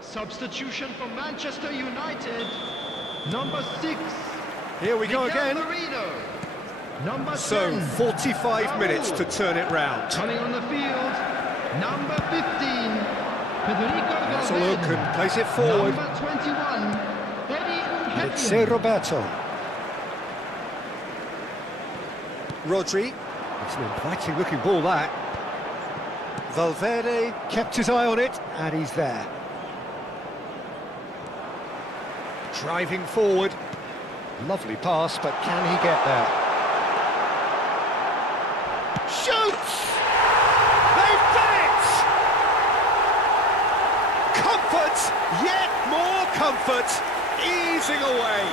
Substitution for Manchester United, number 6. Here we go again. Marino. Number So, 10, 45 minutes to turn it round. coming on the field, number 15, Federico That's a Valverde. look and plays it forward. Number 21, Eddie It's Nketiah. Roberto. Rodri. It's an inviting looking ball, that. Valverde kept his eye on it, and he's there. Driving forward. Lovely pass, but can he get there? Shoots! They've done it! Comfort, yet more comfort, easing away.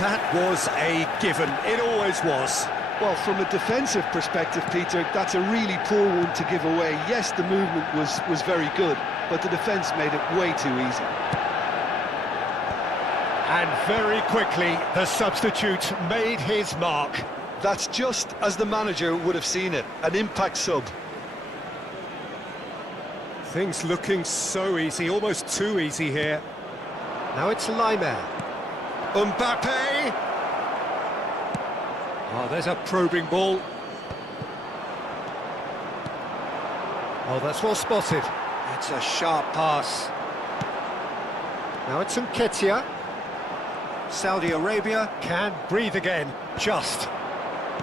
That was a given, it always was. Well, from a defensive perspective, Peter, that's a really poor one to give away. Yes, the movement was very good, but the defence made it way too easy. And very quickly, the substitute made his mark. That's just as the manager would have seen it, an impact sub. Things looking so easy, almost too easy here. Now it's Lima. Mbappe! Oh, there's a probing ball. Oh, that's well spotted. It's a sharp pass. Now it's Nketiah. Saudi Arabia can breathe again, just.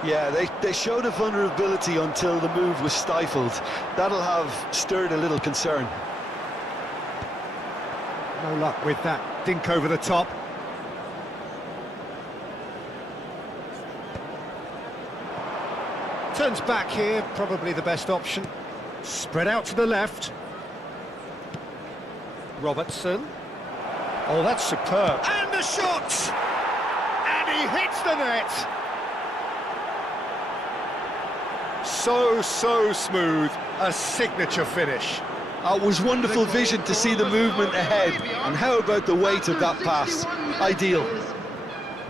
Yeah, they showed a vulnerability until the move was stifled. That'll have stirred a little concern. No luck with that dink over the top. Turns back here, probably the best option. Spread out to the left. Robertson. Oh, that's superb. And the shot! And he hits the net! So smooth, a signature finish. It was wonderful vision to see the movement ahead. And how about the weight of that pass? Ideal.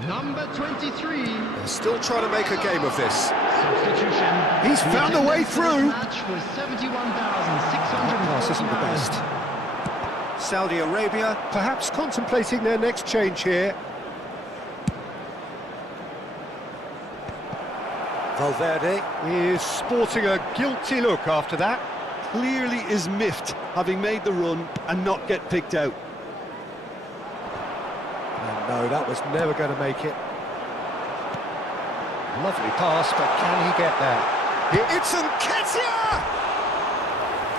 Number 23. They're still trying to make a game of this. Substitution. He's found a way through. Match was 71,600. Pass isn't the best. Saudi Arabia perhaps contemplating their next change here. Valverde is sporting a guilty look after that. Clearly is miffed, having made the run and not get picked out. And no, that was never going to make it. Lovely pass, but can he get there? It's Nketiah!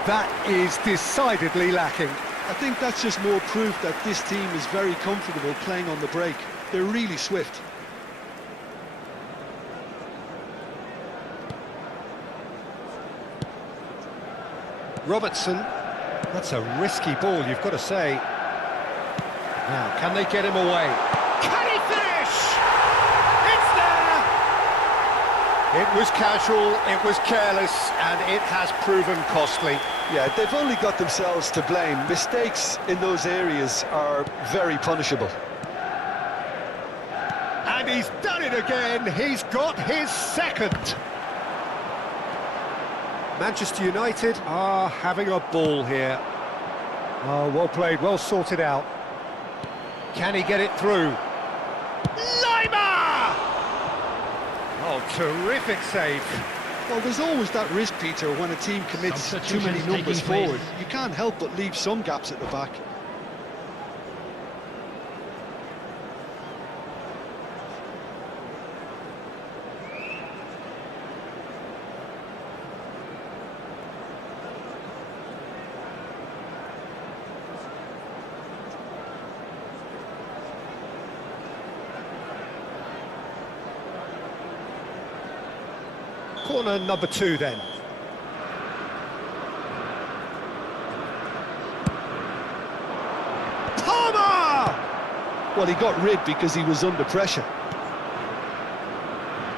That is decidedly lacking. I think that's just more proof that this team is very comfortable playing on the break. They're really swift. Robertson, that's a risky ball, you've got to say. Now, can they get him away? Can he finish? It's there! It was casual, it was careless, and it has proven costly. Yeah, they've only got themselves to blame. Mistakes in those areas are very punishable. And he's done it again, he's got his second. Manchester United are having a ball here. Oh, well played, well sorted out. Can he get it through? Lima! Oh, terrific save. Well, there's always that risk, Peter, when a team commits too many numbers forward. You can't help but leave some gaps at the back. Corner number 2 then. Palmer! Well, he got rid because he was under pressure.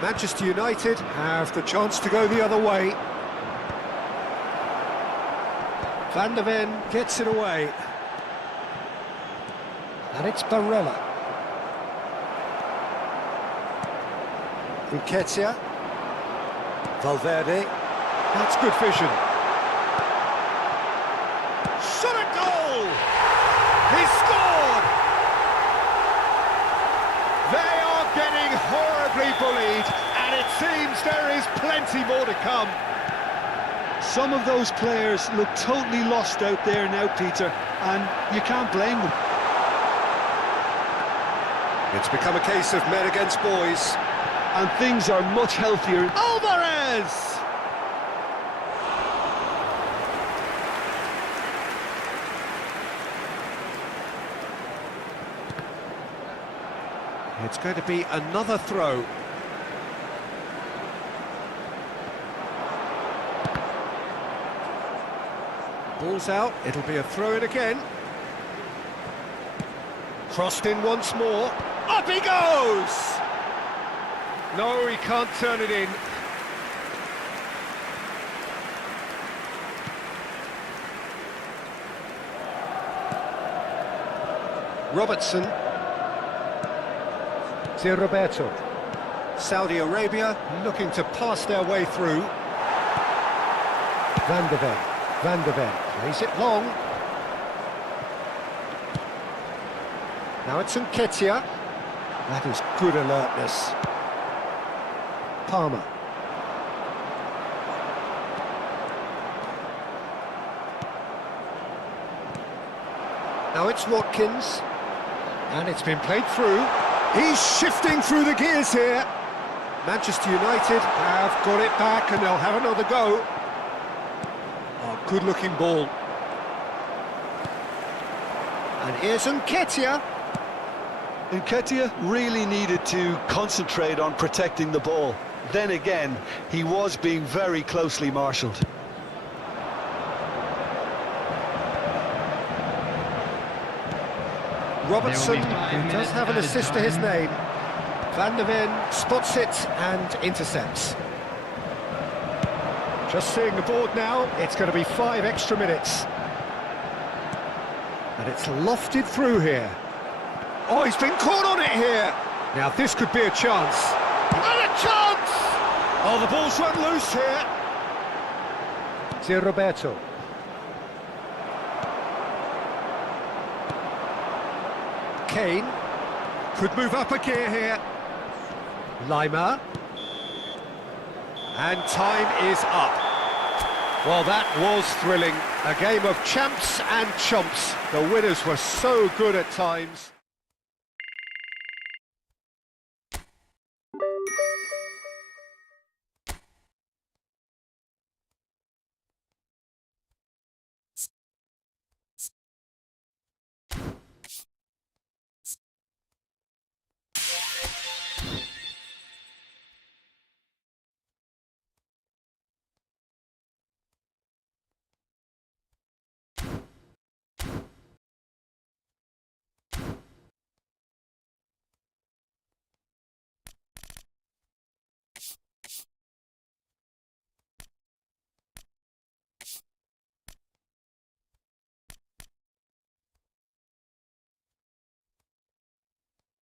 Manchester United have the chance to go the other way. Van der Ven gets it away. And it's Barella. Nketiah. Valverde, that's good vision. Shot at goal! He scored! They are getting horribly bullied, and it seems there is plenty more to come. Some of those players look totally lost out there now, Peter, and you can't blame them. It's become a case of men against boys. And things are much healthier. Alvarez! It's going to be another throw. Ball's out, it'll be a throw-in again. Crossed in once more. Up he goes! No, he can't turn it in. Robertson. To Roberto. Saudi Arabia looking to pass their way through. Van der Ven. Van der Ven plays it long. Now it's Nketiah. That is good alertness. Palmer. Now it's Watkins. And it's been played through. He's shifting through the gears here. Manchester United have got it back and they'll have another go. Oh, good-looking ball. And here's Nketiah. Nketiah really needed to concentrate on protecting the ball. Then again, he was being very closely marshalled. Robertson, who does have an assist to his name. Van der Ven spots it and intercepts. Just seeing the board now, it's going to be 5 extra minutes. And it's lofted through here. Oh, he's been caught on it here. Now this could be a chance. And a chance! Oh, the ball's run loose here. It's Roberto. Kane could move up a gear here. Lima. And time is up. Well, that was thrilling. A game of champs and chumps. The winners were so good at times.